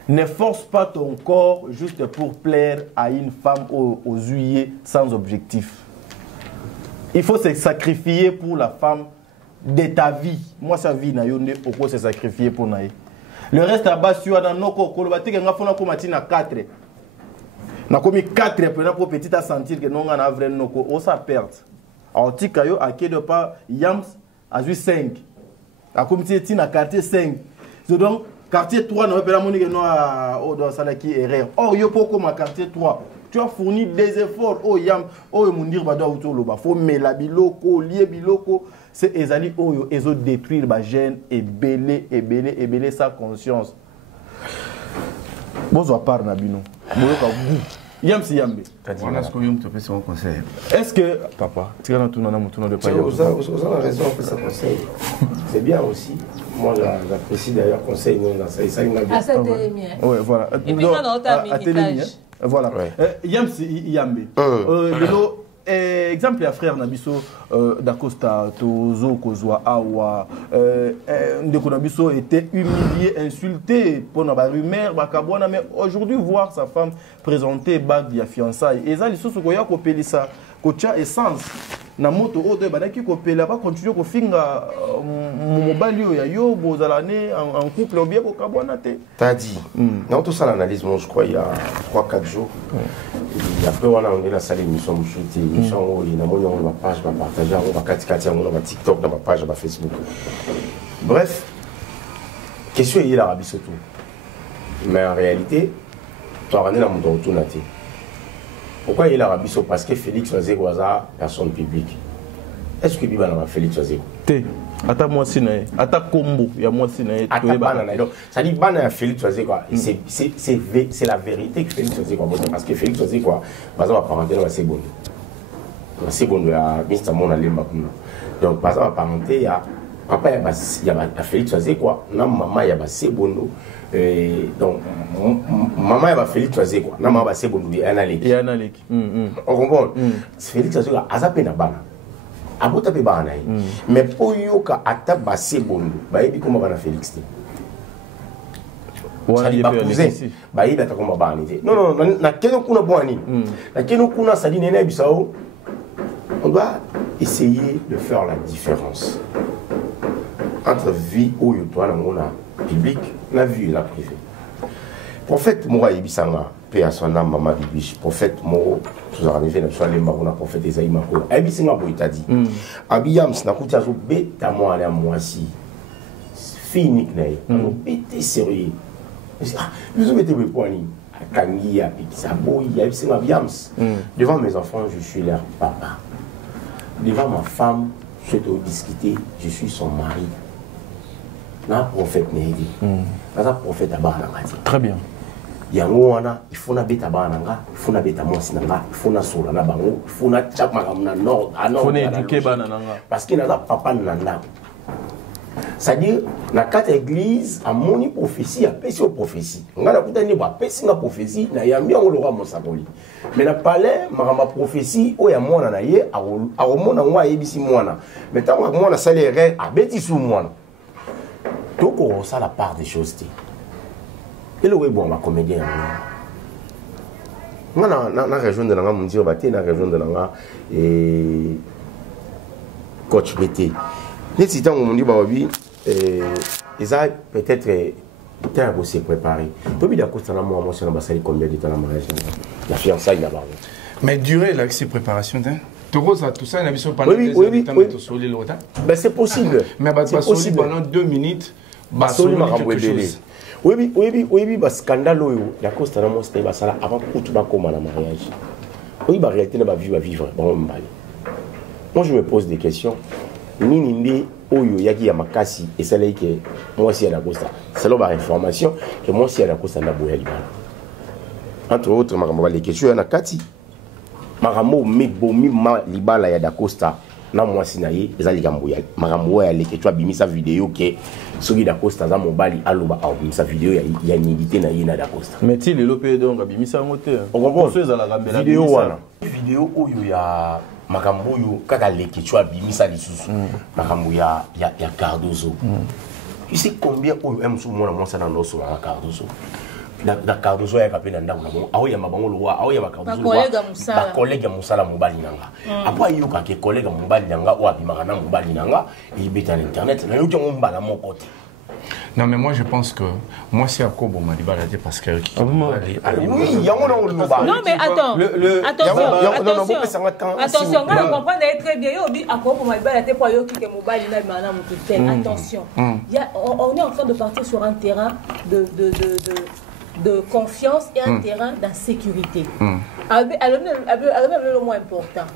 ne force pas ton corps juste pour plaire à une femme aux yeux sans objectif. Il faut se sacrifier pour la femme de ta vie. Moi, sa vie, na yonde, pourquoi se sacrifier pour naïe. Le reste à bas, sur un noko, kolobati, nga fona ko matina 4. Na komi 4 pour petit à sentir que non, on a vrai noko, on sa perte. Alors, tikayo, a de pas, yams, a 5. A komi tina quartier 5. Donc, quartier 3, non, pas la monnaie, non, dans Salaki erreur. Or, yo poko ma quartier 3. Tu as fourni des efforts. Oh, yam, oh, mundir bada autoloba. Faut mela biloko, lié biloko. C'est ezali oyo, ezo détruire ba gène et belé sa conscience. Bon, à part Nabino. Yam si yambe. Est-ce que papa, tu as tout dans de pas. Vous avez raison, on peut ça conseil. C'est bien aussi. Moi, j'apprécie d'ailleurs conseil dans ça. À cette émission. Oui, voilà. Et puis, on a un voilà. Yam si yambe. Exemple à frère Nabiso d'Acosta, Tozo, Kozwa, Awa, Ndeko Nabiso était humilié, insulté pour nos rumeurs, mais aujourd'hui voir sa femme présenter bague de fiançailles, et ça, les choses qu'on a copié ça, Kocha essence, na moto ode banaki copié là, pas continuer ko finga mobile ya yo bozalane en couple ou bien ko kabwana te. T'as dit. Dans tout ça l'analyse, moi je crois il y a 3-4 jours. Et après on est dans la salle d'émission, on shoot émission, on va page, on va partager, on va katikati, on va TikTok, dans ma page, dans Facebook. Bref, question est l'Arabie surtout. Mais en réalité, tu as ramené dans mon retour naté. Pourquoi il est l'Arabie Saoudite? Parce que Félix Wazégoaza, personne publique. Est-ce que Biba n'a Félix Wazégo? Ata moi sinae, ata combo, il y a moi sinae. Ata banana. Donc, ça dit banana Félix Wazégo. C'est la vérité que Félix Wazégo. Parce que Félix Wazégo, par exemple, parenté dans la seconde. La seconde, il y a Mr. Mona Lemba. Donc, par exemple, parenté, il y a papa, il y a Félix Wazégo. Non, maman, il y a seconde. Donc, maman, il y a Félix Wazégo. Non, maman, il y a seconde. Il y a Analek. On comprend? Félix Wazégo, Azapé na bana. Abota pe bana yi mais po yoka ata ba seconde ba yebi comment bana Félix te wali ba cousin ba yebi ata comment bana te non na keno kuna boani na keno kuna sadi nena bisao on doit essayer de faire la différence entre vie ou toi na mona public la vie et la privée. Prophète Moura Ibisanga paix à son âme, maman Bibiche. Prophète Moro, tout ça arrivé, nous sommes les marons, prophète Esaïe Mako. Abisinga Boitadi. Abiyam, Snakutia, zo bêta moi, à moi si. Fini, bêté sérieux. Vous avez été poigné. Kangi, Abisabo, Abisinga Abiyams. Devant mes enfants, je suis leur papa. Devant ma femme, je dois discuter, je suis son mari. Na prophète Nehedi. Na prophète Abaranangati. Très bien. Yango wana ifuna beta bananga ifuna beta mwasi nanga ifuna sola na bango ifuna chapma kamna nord ifuna éduquer bananga parce que naza papa nanda c'est-à-dire na kata église a moni prophétie a pesi prophétie ngana kutani ba pesi nga prophétie na yambi ngo lora mosakoli mais na palais makamba prophétie o ya mwana na ye a romona ngwa yebisi mwana mais tant que mwana salaire a beti sou mwana toko ça la part des choses. Et le bon ma comédien moi na région de Nanga Mundio Baté na région de Nanga et coach BT les titans on dit babi ils a peut-être temps pour se préparer Tobi d'accord ça na moi sur la basali combien de temps la mariage la fiançailles là-bas mais durer là ces préparations tout ça n'a pas pendant ben c'est possible mais c'est possible pendant 2 minutes quelque chose. Oui, scandale la cause de la mosquée avant que tout le monde mariage. Oui, la réalité va vivre. Moi, je me pose des questions. Nini oyo yaki ya makasi et ça là que moi aussi à la costa. C'est là la information que moi aussi à la costa na boya libala. Entre autres, les questions na kati. Maramo bomi ma libala ya da costa. Na moi sinaye ezali gamboya. Maramo ya les questions bimisa vidéo que soki da costa za mobali aloba au sa vidéo ya nidité na yina da costa mais ti le lopé donc abimisa ngote on comprend ça la vidéo wana vidéo oyo ya makambo yo kaka leki tu abimisa lisusu makambo ya Cardozo. Tu sais combien on aime souvent moi ça dans l'os sur Cardozo. La Cardozo ya kapena ndako na mo aoya mabango lo wa aoya Cardozo ba collègue musala mobali nanga après yo ka ke collègue mobali nanga o abimaka na mobali nanga et beta internet na yo jongo mbala mon côté. Non, mais moi je pense que moi c'est à quoi bon m'a dit parce que oui, il y a non mais attends attention on comprend très bien yo dit à quoi bon m'a dit pour yo qui mobile na mana mutu tel attention on est en train de partir sur un terrain de confiance et un terrain d'insécurité. Le moins important.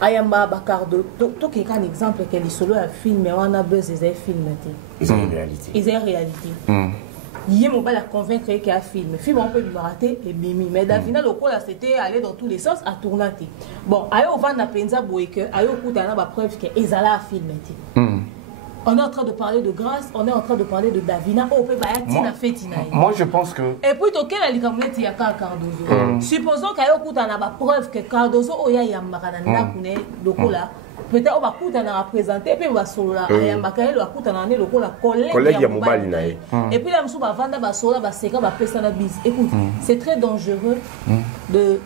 Ayamba Bakardo, tout qui est un exemple qui est solo un film, mais on a besoin des films. Ils ont une réalité. Ils ont une réalité. Il y a mon à convaincre qu'il y a un film. Le film on peut le rater et bimi. Mais dans le final, c'était aller dans tous les sens à tourner. Bon, ayo van na penza boyeke, ayo kutana ba preuve que ezala a film. On est en train de parler de Grâce, on est en train de parler de Davina. Moi, je pense que... Et puis, tu as dit qu'il y a Cardozo. Supposons qu'il y a une preuve que Cardozo, il y a un peut-être on va représenter, puis on va solo là. Il y a un collègue à mobile. Et puis là, on va vendre solo, écoute, c'est très dangereux de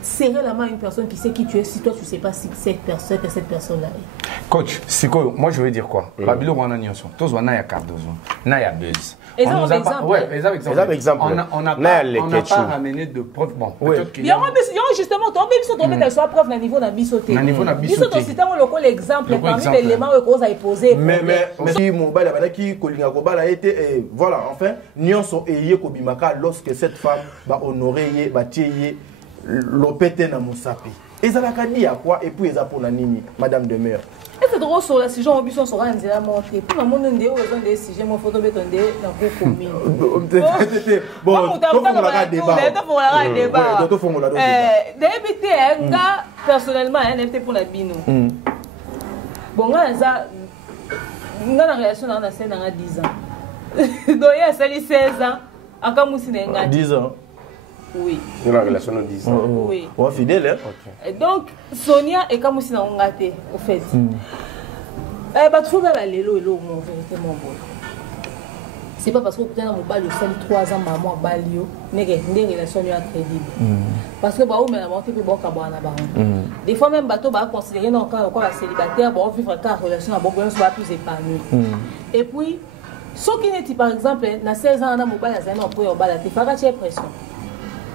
serrer la main à une personne qui sait qui tu es si toi tu ne sais pas si cette personne-là est. Coach, moi je veux dire quoi? Babilo wana nyonso. Tous wana ya Cardozo, na ya Buzz. On n'a pas ramené de preuves. Bon, peut-être qu'il y a justement, tu as mis sur preuve à niveau d'ambisoté. C'est un exemple parmi les éléments qu'on a posés. Mais si mobile qui a été voilà, enfin, nyonso eye kobimaka lorsque cette femme va honorer va tier l'opété na mosapi. Et ça l'a dit à quoi et puis ils a pour la nini, Madame de Mer. Et c'est drôle sur la sujet en bison sur un zéla monté. Pour le monde de raison des sujets mon photo béton de dans vos communes. Bon, débuté un gars personnellement un était pour la bino. Bon là ça nga na relation na scène dans 10 ans. Donc il y a 16 ans akamusi nga 10 ans. Oui. Une relation de 10 ans. Oui. On est fidèle, hein? Okay. Donc, Sonia est comme si on a gâté, au fait. Bah, tu vois, les lots, mon vérité, mon bon. C'est pas parce que tu as un mobile de 3 ans, maman, balio, n'est des relations crédibles. Parce que, bah, on a monté pour boire à la des fois, même bateau, bah, considérer encore la célibataire, bon, vivre une relation à bon, on soit plus épanoui. Et puis, ce qui n'est par exemple, dans 16 ans, on a un mobile à Zénon pour y avoir tu feras pression.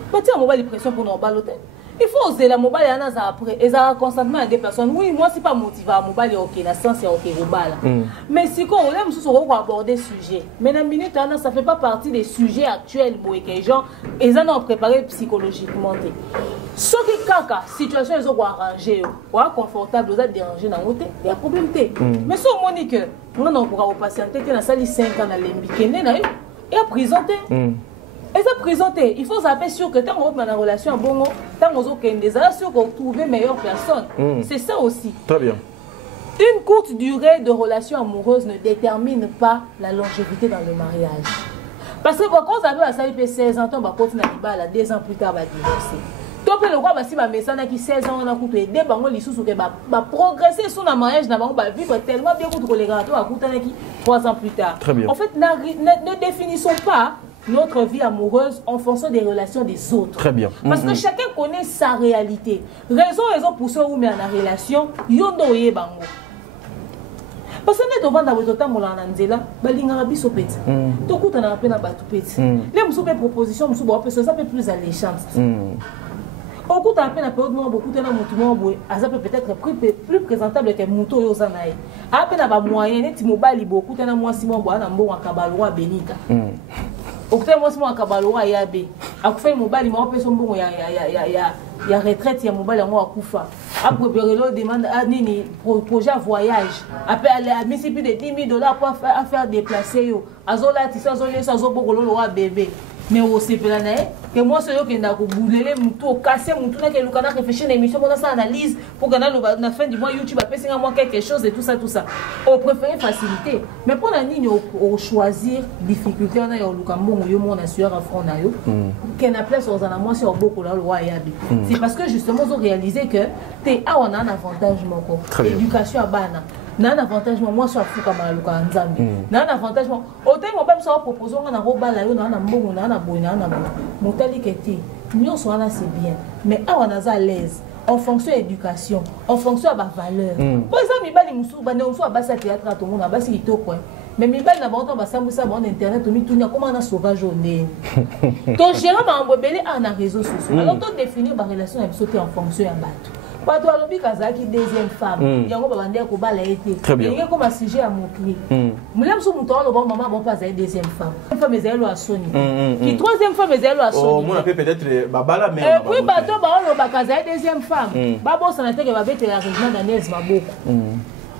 Petit à mobile de pression pour nos balles. Il faut oser la mobile après. Et ça constamment des personnes. Oui, moi c'est pas motivé à mobile ok, la science est ok mobile. Mais si on aime sur on va aborder sujet. Mais dans minute ça fait pas partie des sujets actuels que les gens ils en ont préparé psychologiquement. Ce qui caca situation ils ont arrangé, ou confortable, vous êtes dérangé dans l'autre, il y a problème Mais si on dit que on pourra patienter dans salle 5 ans dans l'embikene et à présenter. Et ça présenté, il faut savoir sûr que tant qu'on est dans la relation à bon, tant qu'on est sûr qu'on trouve meilleure personne. C'est ça aussi. Très bien. Une courte durée de relation amoureuse ne détermine pas la longévité dans le mariage. Parce que quand vous avez à ça, 16 ans, on va continuer à 2 ans plus tard, on va divorcer. Donc, le roi, si ma message qui 16 ans, on a coupé des bangs, les sous-sous, va progresser sur le mariage, on va vivre tellement bien que les gars, on va coûter 3 ans plus tard. Très bien. En fait, ne définissons pas notre vie amoureuse en fonction des relations des autres. Très bien. Parce que chacun connaît sa réalité. Raison pour ceux où met en relation, yondo ye bango. Parce que nous devons avoir autant de gens qui ont biso peti. Tout coup on a appelé na batu peti. Les muso pe proposition muso bo ça peut plus alléchante. Au coup on appelle na période moi beaucoup tena mutu moi boy, ça peut peut-être plus présentable que muto yo zanaï. Appelle na ba moyen net mobile beaucoup tena moi si moi boy na mbongo akabalwa benita. Au côté moi c'est moi akabalwa yabe. Akufa mobile moi pe so mbongo ya retraite ya mobile moi akufa. Après Berelo demande à nini projet voyage. Après à plus de $10,000 pour faire déplacer yo. Azola ti so azola so azobogolo lo wa bébé. Mais au sepela na que moi c'est qui n'a bouler muto casser muto na que le canard réfléchir une émission pour ça analyse pour que na fin du mois YouTube après c'est moi quelque chose et tout ça on préfère faciliter mais pour la ligne au choisir difficulté on a yo lukambo yo mon assureur à fond na yo que na place aux ana moi c'est beaucoup là le roi yabi c'est parce que justement ils ont réalisé que t'es on a un avantage moko éducation à bana na un avantage moi sur Afrika maluka nzambi na un avantage autant mon même ça proposons on a robala yo na mbongo na boy na motali keti nous sommes là c'est bien mais on a à l'aise en fonction de l'éducation en fonction de la valeur par exemple mibali musu bande musu abasa théâtre tout monde abasi kitoko mais mibali na bantu basambu ça bon internet to mitunya comment na sauvage onné to gérer ba mbobele na réseaux sociaux alors to définir ba relation avec sauter en fonction ya bato pas toi lobi kazaki deuxième femme yango ba bande ko bala été il comme un sujet à montrer mulem so muto lo bon maman bon pas deuxième femme ezelo a Sony qui troisième femme ezelo a Sony oh mon appelle peut-être babala mais oui bato ba lo ba kazaki deuxième femme ba bo ça na te que ba bete la Regina Daniels maboko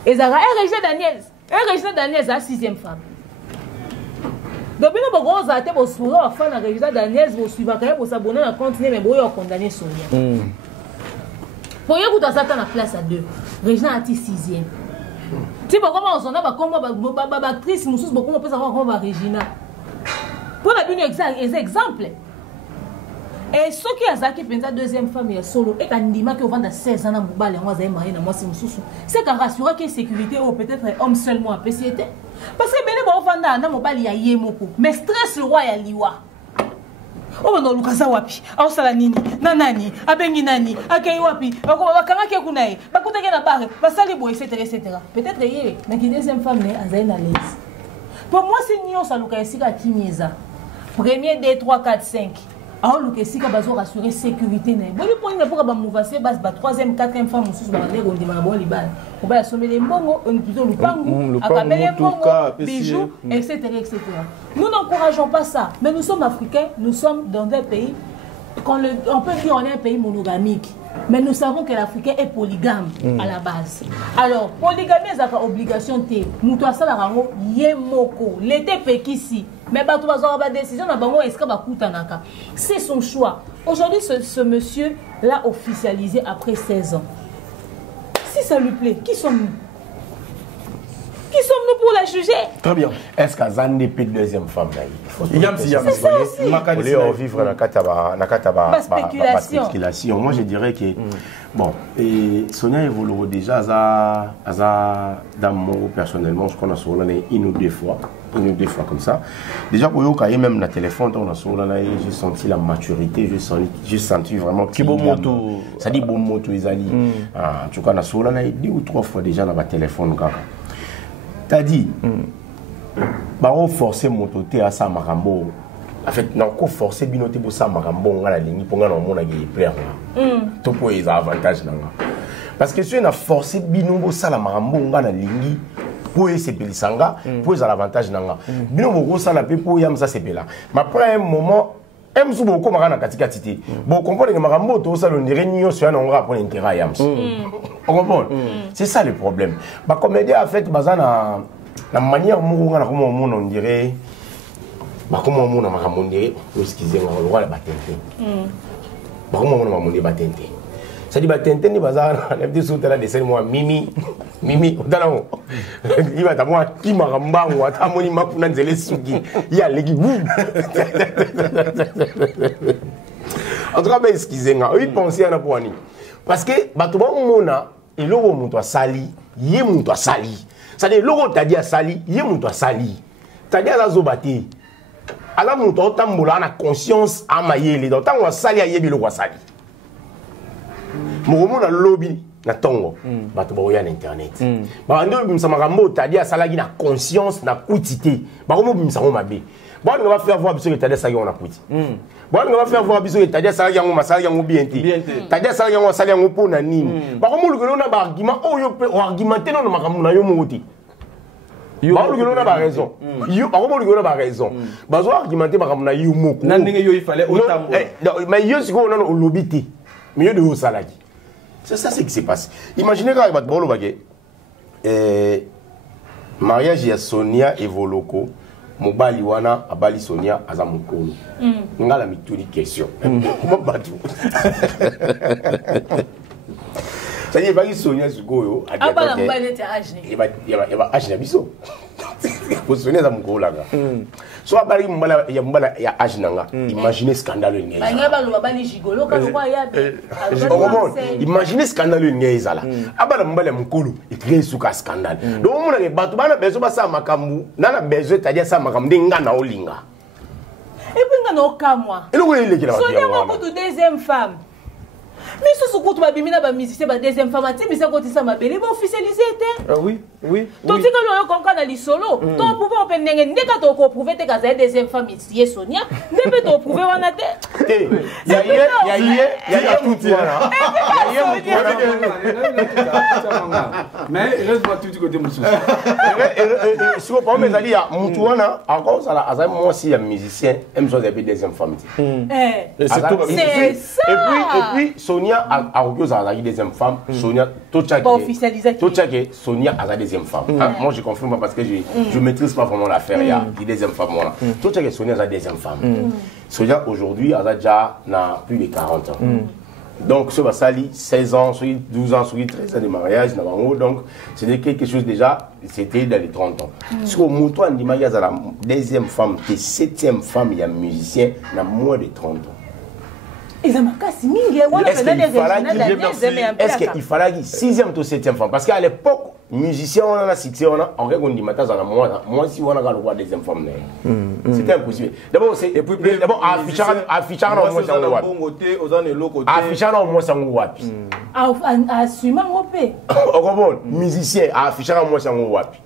ezara Regina Daniels a sixième femme depuis nous beaucoup aux athées pour suivre la femme de Regina Daniels pour suivre quand même pour s'abonner à continuer mais boyo condamner Sonia pour y avoir ça dans la place à deux Regina a 6e si pourquoi on a comme actrice musus beaucoup on peut savoir comment Regina pour la bien exemple et ce qui a zaki penza deuxième femme ya solo et kandima que vendre 16 ans na mobale on va marier na moi c'est mususu c'est qu'à rassurer que sécurité ou peut-être homme seulement à PCT parce que bene ba vendre na mobale ya yemoko mais stress le roi ya liwa oh non lukaza wapi au sala nini na nani abengi nani akei wapi bakanga ke kunae bakutake na bare basali bo etc peut-être yé na ki deuxième femme ne azaina l'aise pour moi c'est nyo sa luka esika kimieza premier 2 3 4 5 alors luka esika bazo rassurer sécurité na bon pour ne pour ba mouvance base ba troisième quatrième femme mususu ba ndeko ndima bon libal ko ba somele mbongo on plutôt lupangu akamele mbongo bijoux etc. Nous n'encourageons pas ça mais nous sommes africains nous sommes dans un pays on peut dire on est un pays monogamique mais nous savons que l'Africain est polygame à la base. Alors, polygamie est une obligation. Nous avons ça rango yemoko. L'été pekisi. Mais bah tu vas avoir une décision. C'est son choix. Aujourd'hui, ce monsieur l'a officialisé après 16 ans. Si ça lui plaît, qui sommes-nous? Qui sommes-nous pour la juger? Très bien. Est-ce qu'à Zandé peut deuxième femme là? C'est ça aussi. On vivre dans la spéculation. Moi je dirais que bon, et Sonia évolue déjà dans mon personnellement, je connais Sonia une ou deux fois comme ça. Déjà pour quand même le téléphone, on a Sonia, j'ai senti la maturité, j'ai senti vraiment que bon moto. Ça dit bon moto ils allaient. En tout cas na Sonia 2 ou 3 fois déjà dans le téléphone kaka. T'as dit, bah on forcer mon côté à ça marambo. En fait, non, qu'on forcer binoté pour ça marambo on a la ligne pour qu'on ait mon agé plaire là. Tout pour les avantages là. Parce que si on a forcé binobo ça la marambo on a la ligne pour essayer de sanga pour les avantages là. Binobo ça la paix pour yam ça c'est là. Mais après un moment M sous beaucoup marana katika titi. Bon comprendre que marambo tout ça le réunion sur un endroit pour l'intérêt yam. On comprend. C'est ça le problème. Bah comédien a fait bazana la manière mouranga comme on dirait bah comment on a marambo dirait excusez-moi le roi la batente. Bah comment on a marambo batente. Ça dit batente ni bazana la petite sous là de moi mimi odana il va t'avoir qui maramba ou atamoni makuna nzele suki il y a legi en tout cas ben excusez-moi oui pensez à na poani parce que bato ba mona eloko muto asali ye muto asali ça dit logo tadi asali ye muto asali tadi azo bate ala muto otambola na conscience amayele donc tant asali ayebi loko asali mo na lobby na tongo bato ba oya na internet ba ndo bimsa makambo tadi asala na conscience na kutité ba ko bimsa ko mabe ba on va faire voir biso que tadi asala on a kuti ba on va faire voir biso que tadi asala yango masala yango bien tadi asala yango asala yango pona nini ba ko mulukelo na ba argument oyo pe argumenter no makambo na yo moti ba mulukelo na ba raison yo ba ko mulukelo na ba raison ba zo argumenter makambo na yo moko na ndenge yo il fallait autant mais yo siko na lobité mais yo de au salaki. C'est ça ce qui s'est passé. Imaginez quand votre bolo bagé mariage ya Sonia et Voloko mobali wana abali Sonia aza mokolo ngala mituni question comment batu ça y est baki Sonia sikoyo abala mobali te âge yaba âge na biso ko Sonia za mokolo langa so abali mbala ya âge nanga imaginez scandale ngeza banya balo bali gigolo ka kwa ya imaginez scandale ngeza la abala mbala mokolo ikre suka scandale donc mona ke batu bana bezo basa makambu nana bezo tadia sa makambu ndinga na olinga et puis ngana okamwa eloko ile kila Sonia ko to deuxième femme. Mais ce que tu vas bien la musicien, la deuxième femme, tu sais quand tu ça m'a belé, officialisé. Oui, oui. Donc tu quand on a les solo, ton pouvoir on peut n'engager dès que tu as prouvé que tu as deuxième femme ici Sonia, dès que tu as prouvé on a des. Il y a tout ça. Mais reste-moi tout du côté monsieur. Si vous parlez d'aller à Moutouana, encore ça là, moi aussi un musicien, aime ça des deuxième femme. C'est ça. Et puis Sonia a regardé à la deuxième femme, Sonia tout chaque Sonia a la deuxième femme. Moi je confirme parce que je maîtrise pas vraiment l'affaire il y a deuxième femme voilà. Tout chaque Sonia a la deuxième femme. Sonia aujourd'hui a déjà plus de 40 ans. Donc ce Basali 16 ans, 12 ans, 13 ans de mariage donc c'était quelque chose déjà c'était dans les 30 ans. Ce que Moutou Andima il y a la deuxième femme, la septième femme il y a musicien dans moins de 30 ans. Est-ce qu'il fallait 6e ou 7e femme? Parce qu'à l'époque, musicien, on a cité, on a dit moi si on a le droit de deuxième femme. C'était impossible. D'abord, c'est. Et puis, d'abord, affichant au moins ça wapi. Assumant au pays. Au comprend, musicien, affichant au moins ça wapi.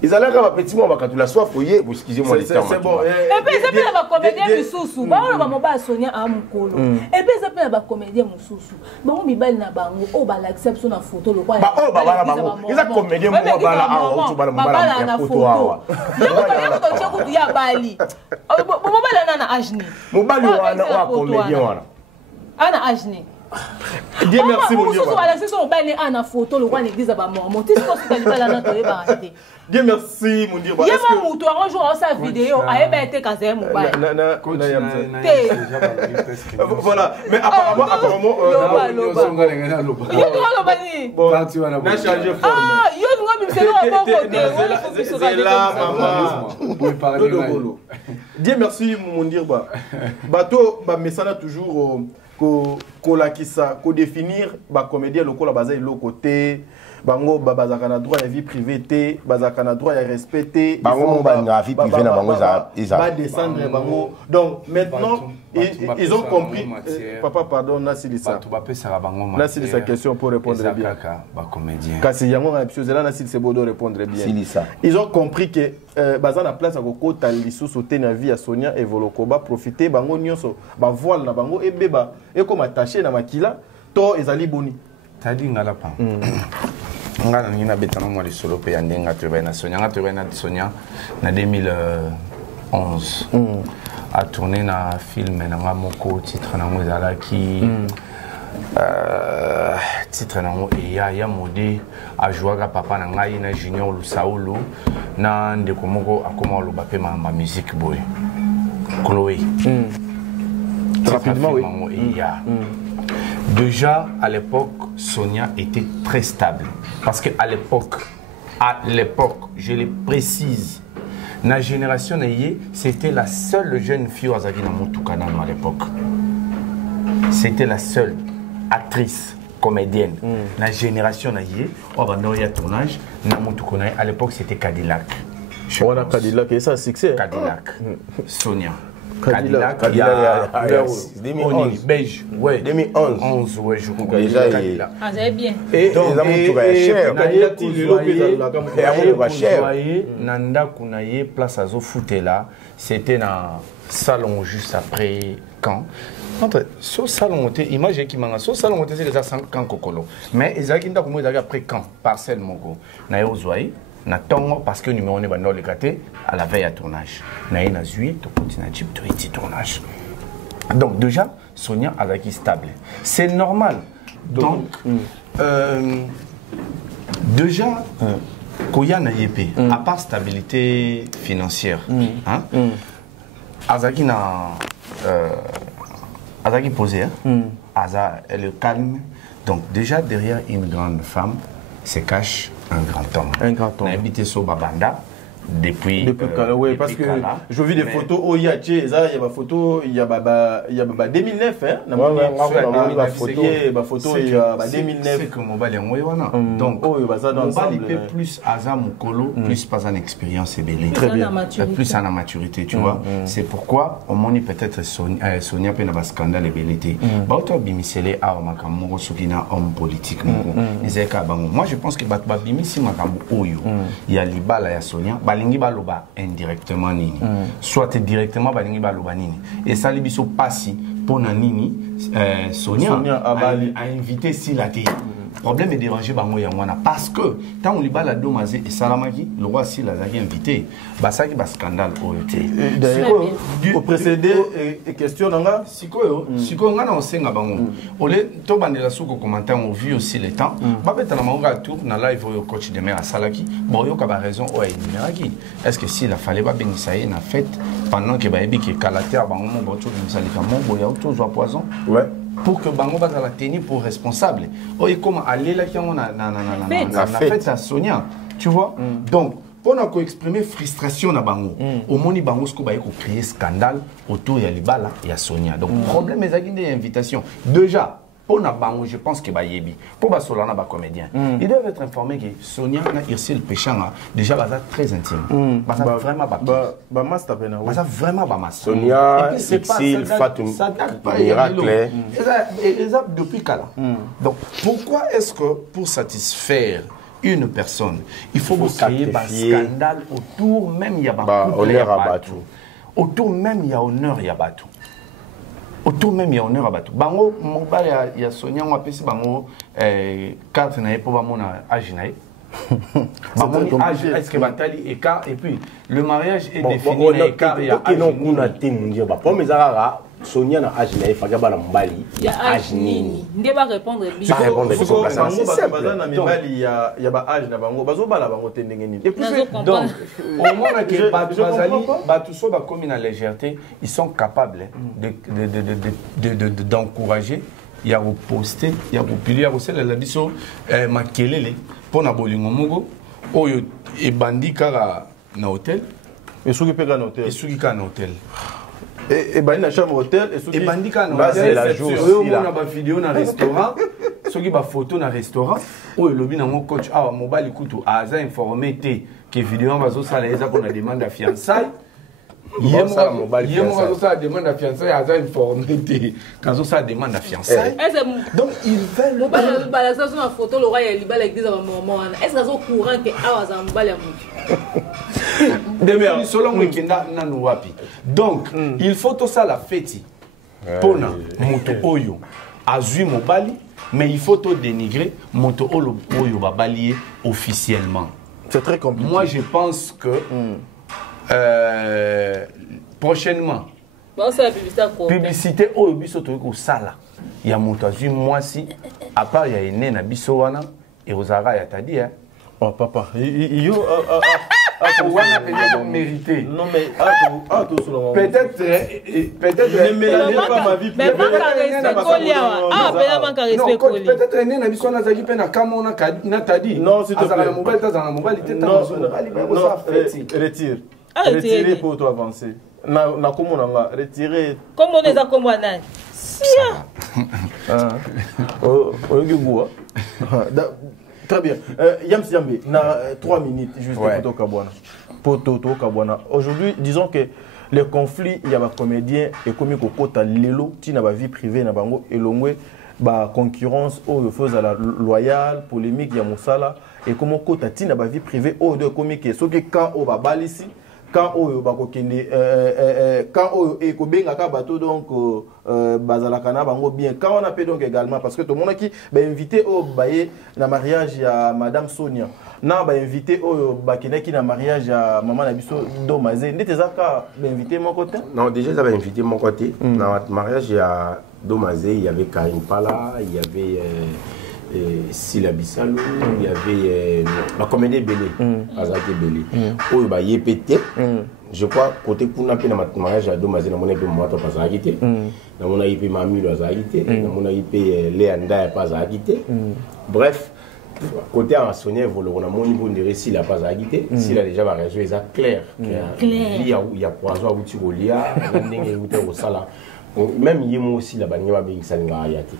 Ils allaient quand petit moment quand tu la soif foyer excusez-moi les termes c'est bon et puis ça peut la comédien mususu ba on va ba Sonia a mukolo et puis ça peut la comédien mususu ba on mibali na bango o ba l'accepte sur na photo le quoi ba o ba bala bango ils a comédien mo bala a o tu bala mbala na photo awa yo ko to ko ya bali mo bala na ajni mo bali wana wa comédien wana ana ajni Dieu merci mon Dieu. Ana photo le roi l'église ba mormon. Tu sais ce que tu na to e ba arrêter. Dieu merci mon Dieu. Est-ce que mon toi un jour on sa vidéo a été casé mon bail. Voilà, mais apparemment Dieu merci mon Dieu bateau ba mesana toujours ko définir ba comédien lokola baza ilo côté bango bazaka na droit ya vie privée té bazaka na droit ya respecter bango ba vie privée na bango ba descendre bango donc maintenant ils ont compris papa pardon nasilisa nasilisa question pour répondre bien ba comédien kasi yango na episode là nasilisa bodo répondre bien ils ont compris que baza na place ko kota lisusu té na vie ya Sonia et Volokoba profiter bango nyonso ba voile na bango ebeba eko attaché na makila to ezali boni tadi ngala pa ngala ngina betana mo li solo pe yande ngatu ba na Sonia ngatu ba na Sonia na 2011 a tourné na film na ngamoko titre na mo ezala ki titre na mo ya modé a jouer papa na ngai na Junior Lusaulu na ndeko moko akoma lo bape ma musique boy Chloé rapidement oui. Déjà à l'époque Sonia était très stable parce que à l'époque je le précise la génération c'était la seule jeune fille à Zagina Moutoukana à l'époque c'était la seule actrice comédienne la génération au tournage à l'époque c'était Cadillac Cadillac et ça succès Cadillac Sonia Cadillac, il y a 2011 beige, ouais, 2011, ouais, je crois déjà. Ah, c'est bien. Et donc, cher. Nanda Kounaye, place à Zofutela, c'était dans le salon juste après quand. Ce salon, imagine qui m'a ce salon, c'est déjà 5 ans Kokolo. Mais ils ont après quand, parcelle Mogo, Nayo Zouaï. Parce que numéro est dans le gâté à la veille à tournage. Naï na zui, to continue to petit tournage. Donc déjà Sonia azaki stable. C'est normal. Donc déjà Koyana Yépé, à part stabilité financière, Azaki na Azaki posé, Aza est le calme. Donc déjà derrière une grande femme se cache un grand homme. Un grand homme. On a habité sur Babanda. Depuis oui, parce que je vis des photos au Yaché, il y a des photos, il y a 2009, hein. C'est que Mobali est donc, Mobali peut plus Azam Mokolo, plus pas en expérience et belé. Très bien. Plus en maturité, tu vois. C'est pourquoi on m'a peut-être Sonia peut avoir scandale et belité. Baoto Bimisele a Makamoro Sukina homme politique. Moi je pense que Bimisi Makambo Oyo, il y a Libala et Sonia. Balingi baloba indirectement nini soit directement balingi baloba nini et ça libiso passi pour nini Sonia a invité Silati. Problème est dérangé bango yangwana parce que tant on libala domazé et salamaki le roi Sila a invité basaki ba scandale oyote d'ailleurs au précédé et question nanga sikoyo ngana osenga bango ole to bandela suko commentaire on vu aussi le temps ba betana manga tour na live au coach de mer salaki bon yo ka ba raison o enumeraki est-ce que s'il a fallu ba bengisa ye na fête pendant que ba ebi ke kalater bango mo boto bisalika mo boya to zo poison ouais pour que Bango va la tenir pour responsable. Oh, et comment aller là qui on a la fête à Sonia, tu vois. Donc, on a exprimé frustration à Bango. Au moni Bango ce qu'on va créer scandale autour de Libala et à Sonia. Donc, problème est avec des invitations. Déjà, on a Bango, je pense que Bayebi, pour Basolana ba comédien, ils doivent être informés que Sonia na Irsil Péchanga déjà baza très intime. Baza vraiment ba master pena. Baza vraiment ba master. Sonia, Irsil, Fatou, Miracle. Exact depuis Kala. Donc pourquoi est-ce que pour satisfaire une personne, il faut créer un scandale autour même il y a honneur à Batou. Autour même il y a honneur à Batou. Autour même il y a honneur à Batou. Bango mobile il y a Sonia on appelle bango carte na pour bango na aginae. Est-ce que Batali et car et puis le mariage est défini car il y a non kuna temundia ba pour mes arara Sonia na aginae fagaba na mbali age nini ndeba répondre bien répondre c'est baza na mibali il y a ba âge na bango bazo bala bango te ndenge nini. Et puis donc au moment que Batou so ba comme une légèreté ils sont capables d'encourager il y a reposté il y a publié aussi la biso makelele pour na bolingo mongo oyo e bandi kara na hôtel et souki pega na hôtel et souki ka na hôtel et bandi na chambre hôtel et bandi ka na hôtel la jour on a ba vidéo na restaurant soki ba photo na restaurant oyo lobi na mon coach awa mobali kutu aza informé te que vidéo bazo sala eza pour na demande à fiançailles. Il y a ça demande à fiançailles, il y a informé quand ça demande à fiançailles. Donc ils veulent. La photo, le roi est libre avec des moments. Est-ce qu'ils sont au courant que Awa Zambal est donc il faut tout ça la fête. Pona moto oyo azui mobali, mais il faut tout dénigrer moto oyo babalier officiellement. C'est très compliqué. Moi je pense que prochainement publicité au biso to ko sala ya moto azui mwasi à part ya ene na biso wana et ozara ya tadi hein. Oh papa yo wana peut-être mérité. Non mais peut-être pas ma vie mais peut-être ene na biso na zaki pe na kamona na tadi non s'il te plaît mobile tazana mobile tete retire retirer pour toi avancer na komona nga retirer comme on les a comme nani très bien Yams Yambe na 3 minutes juste pour Toto Kabwana. Aujourd'hui disons que les conflits il y a des comédiens et comme kokota lelo ti na ba vie privée na bango elongwe ba concurrence au faux à la loyale polémique ya mosala et comme kota ti na ba vie privée au de comique so que quand on va balisi quand oyo bakokende quand oyo ekobengaka bato donc bazalaka na bango bien quand on appelle donc également parce que tout le monde qui ba invité au baye na mariage ya madame Sonia na ba invité oyo bakendaki na mariage ya maman na biso Domazé ndete zaka ba invité mon côté non déjà ça va invité mon côté na mariage ya Domazé il y avait Karim Pala il y avait Sila Bissalo, il y avait ma comédie Belé, Azaki Belé. Oh, il y a pété. Je crois côté pour n'a pas de mariage à deux mazés, n'a mon épée moi pas à quitter. N'a mon épée mamie doit à quitter. N'a mon épée Léanda pas à quitter. Bref, côté en sonné, on a mon niveau de récit la pas à quitter. S'il a déjà ma réseau, il est clair. Il y a poison à outil au lia, au sala. Même Yemo aussi la bannière va bien s'aligner à Yati.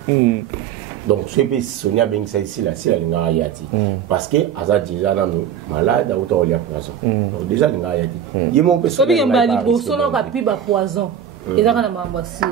Donc, ce qui est Sonia Bengsa ici, là, c'est la Yati. Parce que, Azad déjà dans nos malades, autant il y a poison. Donc, déjà, la Yati. Yemo peut Sonia poison. Et là, on a m'embrassé.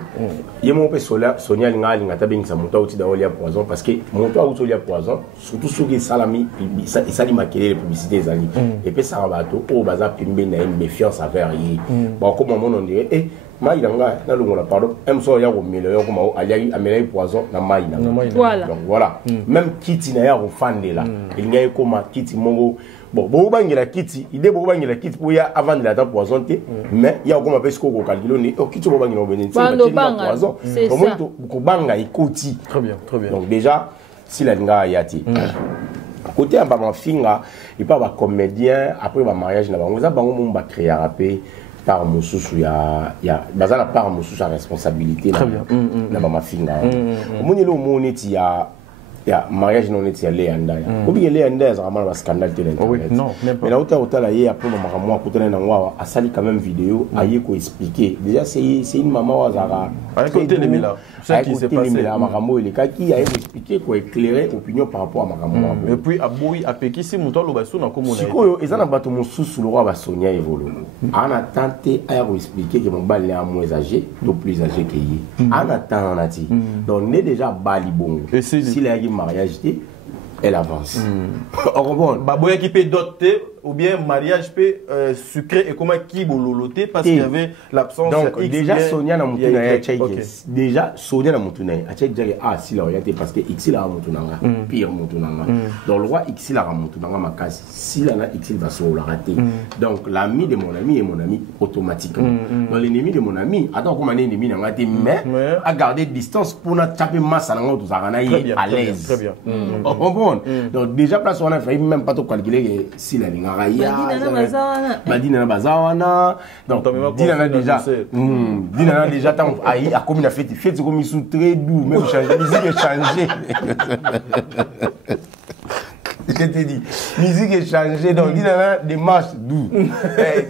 Yemo peut Sonia Linga Bengsa monta outil dans le poison parce que monta outil il y a poison, surtout ceux qui salami, et ça maquiller les publicités les amis. Et puis ça va tout au bazar pimbe na une méfiance envers lui. Bon, comme on dirait, eh. Maïdanga, na lungo la pardon, aime so ya ko mele yo ko ma aliai amela poison na maïdanga. Voilà. Donc voilà. Même kiti na ya ko fande là. Il n'y a ko ma kiti mongo. Bon, bo bangela kiti, ide bo bangela kiti pour ya avant de la poison té, mais ya ko ma pe ko calculer ni o kiti bo bangela obeni. Poison. C'est ça. Ko banga ikoti. Très bien, très bien. Donc déjà si la nga yati. Côté en ba finga, il pas ba comédien après ba mariage na bango, ça bango mon ba créer rapper. Par Moussou, il y a la part Moussou sa responsabilité. Très bien. Dans ma fille. Au moment il y a mariage non il y a Léanda. Ou bien Léanda, c'est vraiment un scandale de l'internet. Non, même pas. Mais là où tu as là, après moi, quand on a sali quand même vidéo, aïe ko expliquer. Déjà c'est une maman Wazara. Avec côté les Mila. Ça qui s'est passé. Maramo il est qui a expliqué quoi éclairer opinion par rapport à Maramo. Et puis à Boui à Pékin si mon tolo basso na comme on a. Sikoyo ezana bato Moussou le roi va Sonia Evolo. On a tenté à expliquer que mon bal est moins âgé, plus âgé que lui. On attend on a dit. Donc on est déjà bali bon. Si la mariage elle avance. On comprend. Baboya qui peut doter ou bien mariage peut sucré et comment qui bololoté parce qu'il y avait l'absence. Donc déjà Sonia na mutuna ya Tchaïkes. Déjà Sonia na mutuna a Tchaïkes ah si la orienté parce que X la mutuna pire mutuna. Donc le roi X la mutuna makasi si la na X va se la rater. Donc l'ami de mon ami est mon ami automatiquement. Donc l'ennemi de mon ami attends comment l'ennemi n'a raté mais à garder distance pour na taper masse na ngautu zakana yi à l'aise. Très bien. On comprend. Donc déjà place on a fait même pas tout calculer si la ligne Badina Bazawana. Donc, Dina déjà, tant à comme il a fait comme ils sont très doux, même changer, musique est changée. Je te dis, musique est changée, donc Dina des marches doux.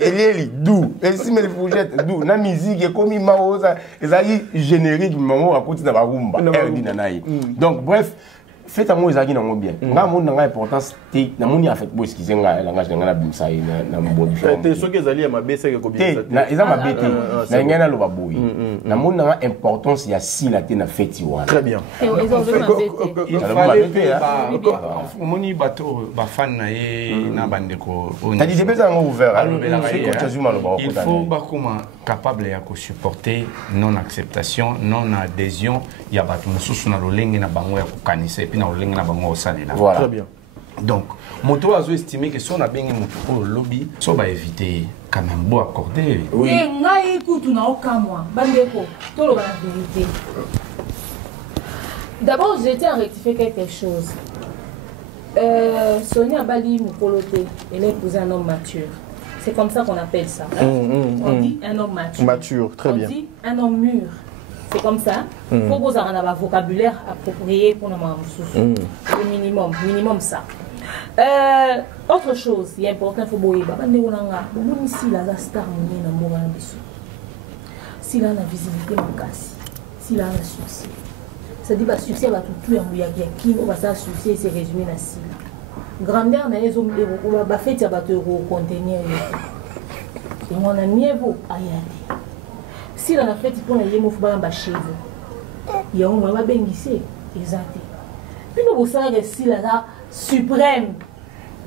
Elle est doux. Et si mes fourchettes doux, la musique est comme il m'a osé, et ça y est générique, maman à côté de la rumba. Donc, bref. Faites à moi les agents bien. Nga mon nga importance té na moni a fait bo excuser nga langage nga na bimsa na mbobi. Té so que zali ma bese que combien ça. Na eza ma bete. Na ngena lo baboyi. Na moni nga importance ya si la té na fête wa. Très bien. Il fallait moni bato ba fan na ye na bandeko. T'as dit des gens ouvert. Il faut ba comment capable ya ko supporter non acceptation, non adhésion ya bato mususu na lolenge na bango ya ko kanisa. Voilà. Très bien. Donc, moto a estimé que si on a bien un lobby, ça va éviter quand même beau accorder. Oui. D'abord, j'étais à rectifier quelque chose. Sonia Bali Moukolote, elle a épousé un homme mature. C'est comme ça qu'on appelle ça. On dit un homme mature. Mature, très bien. On dit un homme mûr. C'est comme ça. Il faut que vous ayez un vocabulaire approprié pour nous. Le minimum ça. Autre chose, il est important, il faut que vous ayez si la star si la visibilité si la succès. C'est-à-dire que le succès va tout tuer. Il y a qui va ça succès c'est résumé dans si grandeur na les hommes va faire ça va te contenir. Et mon ami vous ayate. Si la fête pour les mots faut chez vous. Il y a un moment bengissé exact. Puis nous vous savez si la suprême.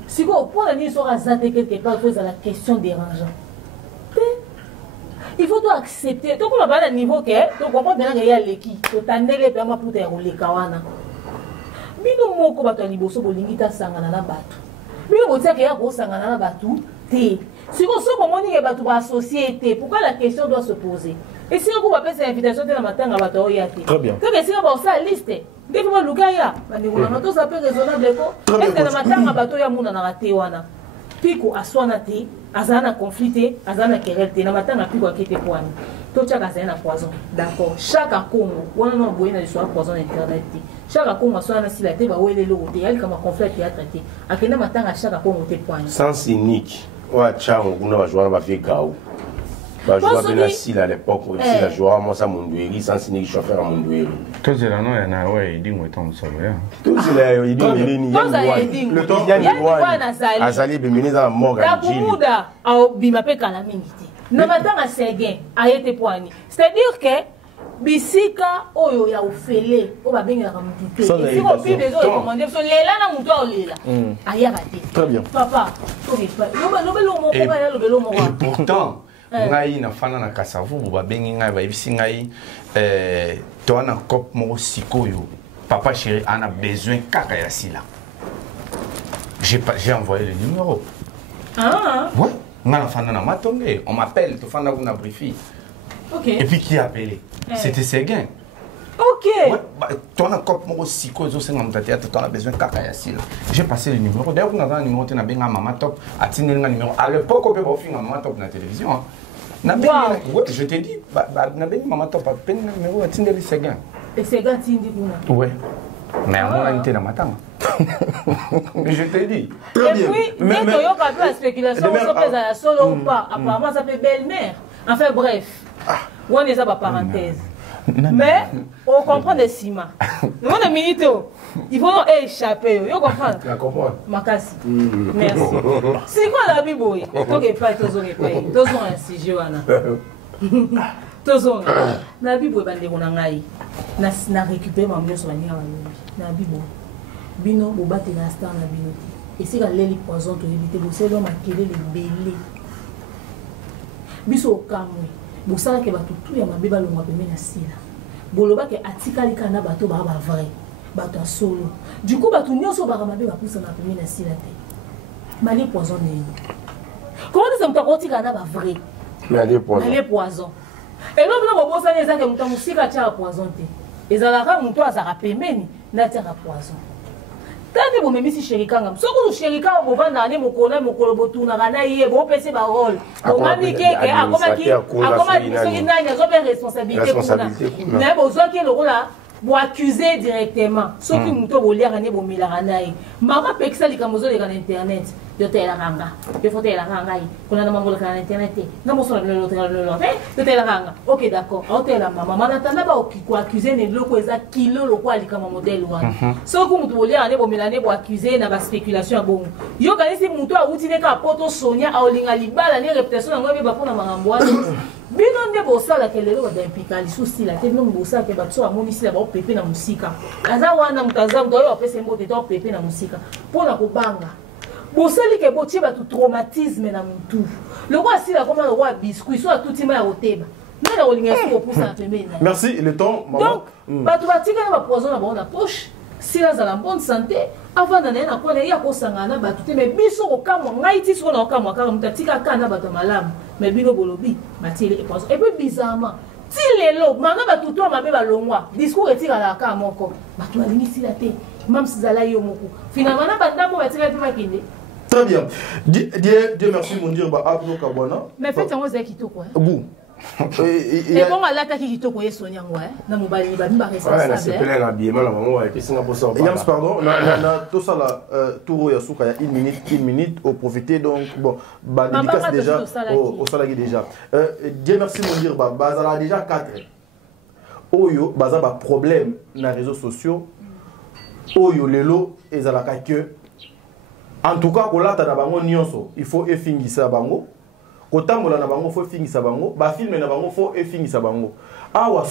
Si vous pour la nuit sera zaté quelque part à la question dérangeante. Il faut tout accepter. Donc on va à niveau que donc on peut bien qu'il y a l'équipe. Donc tandis les paiements pour te rouler kawana. Bino moko bato liboso bolingi ta sangana na bato. Bino botia ke ya ko sangana na bato te. Si vous so bomoni ke bato ba société, pourquoi la question doit se poser? Et si vous avez cette invitation de la matin à bato ya te. Très bien. Donc si vous avez ça liste, Dès que vous avez tout ça peut raisonnable. Est-ce que matanga bato ya muna na raté wana? Piko aswana te, azana conflit, azana querelle te, na matanga piko akete poani. Tout chaque azana poison. D'accord. Chaque Congo, on a besoin de soit poison internet. Chaque Congo aswana si la te ba wele lo te, elle comme conflit te a traité. Akena matanga chaque Congo te poani. Sens unique. Wa chango kuna ba joueur ba fait gao. Ba joueur de la Sile à l'époque aussi la joueur moi ça Mondoueri sans unique chauffeur à Mondoueri. Tout c'est là non il y en a ouais il dit moi tant ça va. Tout c'est là il dit le temps il y a Azali Bemini dans Morgan. La Bumuda a bimape kana mingi. Na matanga segen ayete poani. C'est-à-dire que bisika oyo ya ofele o ba benga ka mututé. Si on peut besoin recommander so lela na mutu o lela. Aya raté. Très bien. Papa, to be pas. Et pourtant ngai na fana na kasavu ba bengi ngai ba ibisi ngai to na cop mo sikoyo. Papa chéri on a besoin kaka ya sila. J'ai envoyé le numéro. Ah. Ouais. On m'appelle, tu fais un briefing. Ok. Et puis qui a appelé? C'était Séguin. Ok. Tu as un cop aussi, tu as besoin de Kakayasi. J'ai passé le numéro. D'ailleurs, on a un numéro, tu as besoin de Maman Top. À numéro. À l'époque, on peut pas faire Maman Top dans la télévision. Je t'ai dit, on a besoin de Maman Top. À numéro, tu as Séguin. Et Séguin, tu as oui. Mais on a été dans ma table. Mais je t'ai dit. Très bien. Et puis, dès qu'il y a la spéculation, on se pèse à la solo ou pas. Apparemment, ça fait belle-mère. Enfin, bref. On est ça, par parenthèse. Mais, on comprend des ciments. Nous, on a minute. Il faut échapper. Vous comprenez? Je comprends. Makasi. Merci. C'est quoi la Bible? Donc, il pas tous un sujet. Tous la Bible, na récupérer ma mieux sur la na Bible. Bino bobate na star na bino et si la leli poison to éviter bo c'est l'homme akele le belé biso kamwe bo sala ke bato tout ya mabeba lo mapeme na sila boloba ke atikali kana bato ba vrai bato solo du coup bato nyonso ba mabeba pousa na peme na sila te mali poison ne comment ça me takotika na ba vrai mali poison et l'homme bo bosa ne za ke mutamusika cha poison te ezalaka muto azaka pembeni na tia poison. Tant que vous chéri kangam, ce que vous chéri kangam, vous vendez les mokona, mokolo botuna kana yé, vous pensez ba rôle. On a mis que à responsabilité. Mais besoin que le rôle là, vous accuser directement. Ce qui nous doit voler rane bo milaranaï. Maman pexa li kamozo le kan internet. Yo te la ranga. Yo faut te la ranga. Kuna na mambo le kan internet. Na mo so le l'autre. Yo te la ranga. OK d'accord. On te la maman natana ba ko accuser ne loko eza kilo loko ali kama modèle wana. Ce que nous doit voler rane bo milane bo accuser na ba spéculation ya bongo. Yo kanisi muto a utine ka poto Sonia a olinga libala ni réputation ngo be ba pona mangambo wana. Bino nde bosala ke lelo badampika lisusi la te non bosala ke bato amonisi la baopepe na musika aza wana mutaza mto oyo apesa mbote to opepe na musika mpona kobanga bosali ke botie bato traumatisme na mutu loko asila koma loko ya biscuit so atutima ya koteba nana kolinga esi kopusa na pembeni na merci le temps maman donc bato batika na bapoison na bango na poche sila azala bonne santé avant na na kona ya kosanga na bato te mais biso kokamwa ngai ti siko na kokamwa kaka mutu atika kana bato malamu mais bino bolobi batile et poison et puis bizarrement ti lelo manga bato to mabe balongwa discours etika la ka moko bato balingi sila te même si zala yo moko finalement na bandambo batika pe makinde. Très bien. Dieu merci mon Dieu ba ablo kabwana. Mais faites en ose kitoko. Bou. Et bon à l'attaque kitoko ye sonya ngwa na mobali ba mba responsable. C'est plein l'habillement la maman ouais Singapour ça. Yams pardon na tout ça là tour ya suka ya 1 minute au profiter donc bon ba dédicace déjà au salagi déjà. Dieu merci mon Dieu ba bazala déjà 4 oyo baza ba problème na réseaux sociaux oyo lelo ezalaka que en tout cas kolata na bango nyonso il faut efingisa bango kotambola na bango faut efingisa bango ba filme na bango faut efingisa bango awa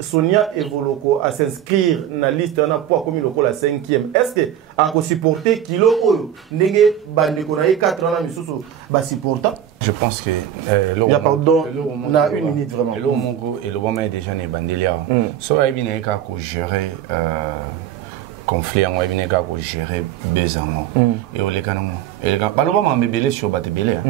Sonia Evoloko à s'inscrire na liste na pour comme loko la 5e est-ce que a ko supporter kilo oyo ndenge bandeko na 4 ans na misusu ba supporta je pense que il y a pardon on a 1 minute vraiment le mongo et le moment déjà né bandelia so a bien ka ko gérer conflit en webine ka ko gérer bezango et o lekana mo et baloba ma mebele sur batebele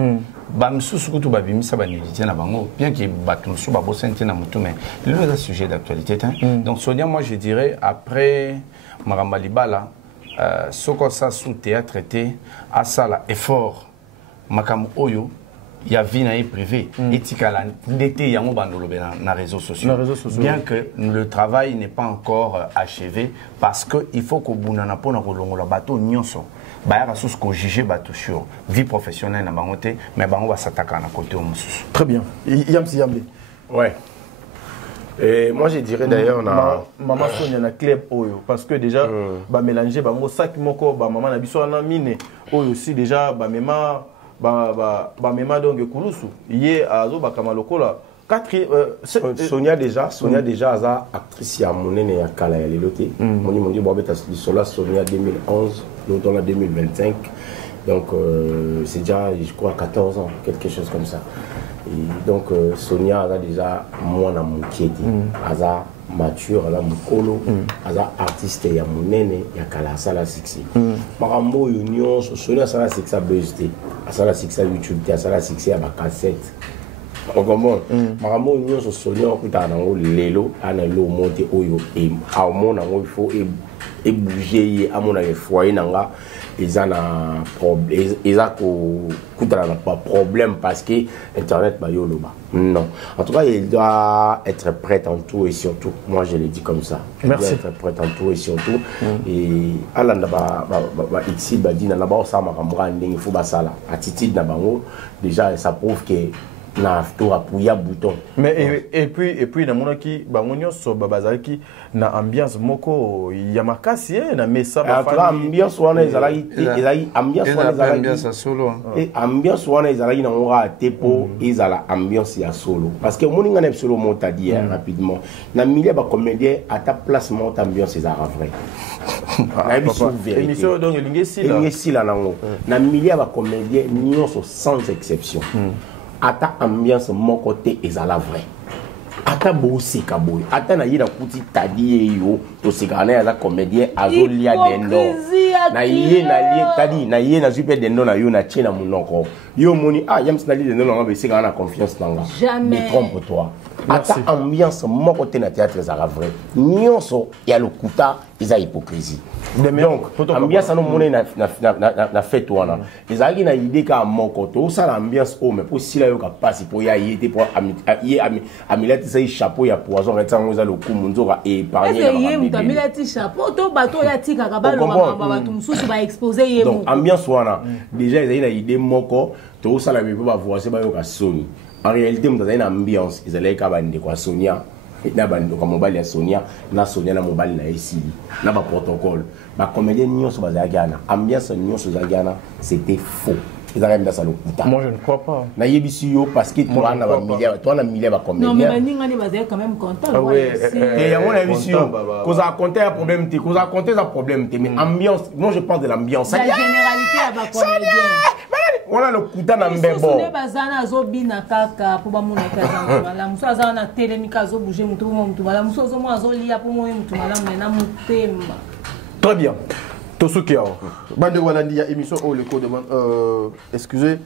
ba msusu kutu ba bimisa ba nudité na bango bien que batum su ba bosente na mutu mais le est un sujet d'actualité donc Sonia moi je dirais après Maramba Libala soko ça sous théâtre traité à ça là effort makam oyo il y a vie privée etikala ndete yango bandolo na réseaux sociaux bien que le travail n'est pas encore achevé parce que il faut que bunana pona ko longola bato nyonso ba sous ko juger bato sur vie professionnelle na bango te mais bango ba s'attaquer na côté au mususu. Très bien. Yambe. Ouais. Et moi je dirais d'ailleurs maman Sonia na club oyo parce que déjà ba mélanger bango sac moko ba maman na biso na mine oyo aussi déjà ba mema mema donc kulusu yé azo bakama lokola Sonia déjà aza actrice ya monene ya kala ya leloté moni bo beta sola Sonia 2011 l'automne en 2025 donc c'est déjà je crois 14 ans quelque chose comme ça et donc Sonia aza déjà mwana muketi aza mature ala mukolo aza artiste ya monene ya kala sala sexy makambo union Sonia sala sexy BST asala sexy YouTube te asala sexy ya ba cassette on comprend makambo union Sonia okuta nango lelo ana lo monte oyo e amona ngo il faut et bouger amona le foyer nanga ils problème pas problème parce que internet ba yoloba non en tout cas il doit être prêt en tout et surtout moi je le dis comme ça merci il doit être prêt en tout et surtout et alanda ba ici ba dina na ba ça makambo ndenge faut ba sala attitude na bango déjà ça prouve que na to appuyer bouton mais et puis na mona ki bango nyonso babazaki na ambiance moko ya makasi na mesa ba ambiance wana ezalaki ambiance wana ezalaki ambiance solo et ambiance wana ezalaki na ngora tepo ezala ambiance ya solo parce que moninga na solo mota dit rapidement na milieu ba comédien à ta place monte ambiance ezala vrai émission donc elingesi la nango na milieu ba comédien nyonso sans exception ata ambiance mon côté ezala vrai ata bosi kaboy ata na yira kuti tadi yo to sikana ya comédien azolia dendo na lie tadi na ye na super dendo na yo na chena munoko yo moni yams na lie dendo na ba sikana na confiance nanga jamais trompe toi ata ambiance mon côté na théâtre ezala vrai nyonso ya lokuta eza hypocrisie donc ambiance no moni na fête wana ezali na idée ka moko to ça l'ambiance o mais pour sila yo ka passe pour ya yete pour amilati sai chapeau ya poison retango za lokumu nzoka épargner na yé mutamilati chapeau to bato ya tika ka ba lo bato mususu ba exposer yé donc ambiance wana déjà ezali na idée moko to ça la ba voici ba yo ka soni en réalité muta na ambiance ezali ka ba ndeko Sonia na bando ka mobile ya Sonia na Sonia na mobile na esili na ba protocole ba comédien nyonso bazagana ambiance nyonso zagana c'était faux ils arrivent dans ça le putain moi je ne crois pas na yebisi yo parce que toi na milliard ba comédien non mais ninga ni bazé quand même content et on a yebisi yo cause à compter un problème cause à compter un problème mais ambiance moi je pense de l'ambiance la généralité à ba comédien on a le kuta na mbebo ne bazana azobina kaka po ba mona kaza mala muso azana na telemika zo bouger mutu mala muso zo mo azolia po mo mutu mala na mutema. Très bien. Tosukiao. Bande Walandi ya émission au le code excusez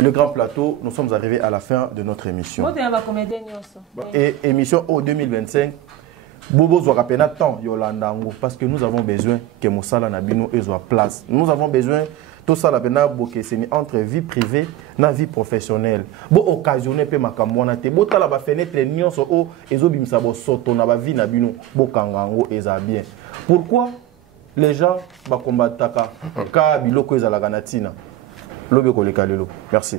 le grand plateau, nous sommes arrivés à la fin de notre émission. Et émission au 2025 Bobo Zouarapena tant Yolanda Ngo parce que nous avons besoin que Moussala Nabino ait sa place. Nous avons besoin tout ça la pena bokeseni entre vie privée na vie professionnelle. Bo occasionner pe makamwana te. Bo tala ba fenêtre nyonso o ezobimisa bo soto na ba vie na bino bo kangango eza bien. Pourquoi les gens ba combataka ka biloko ezala ganatina. Lobe koleka lelo. Merci.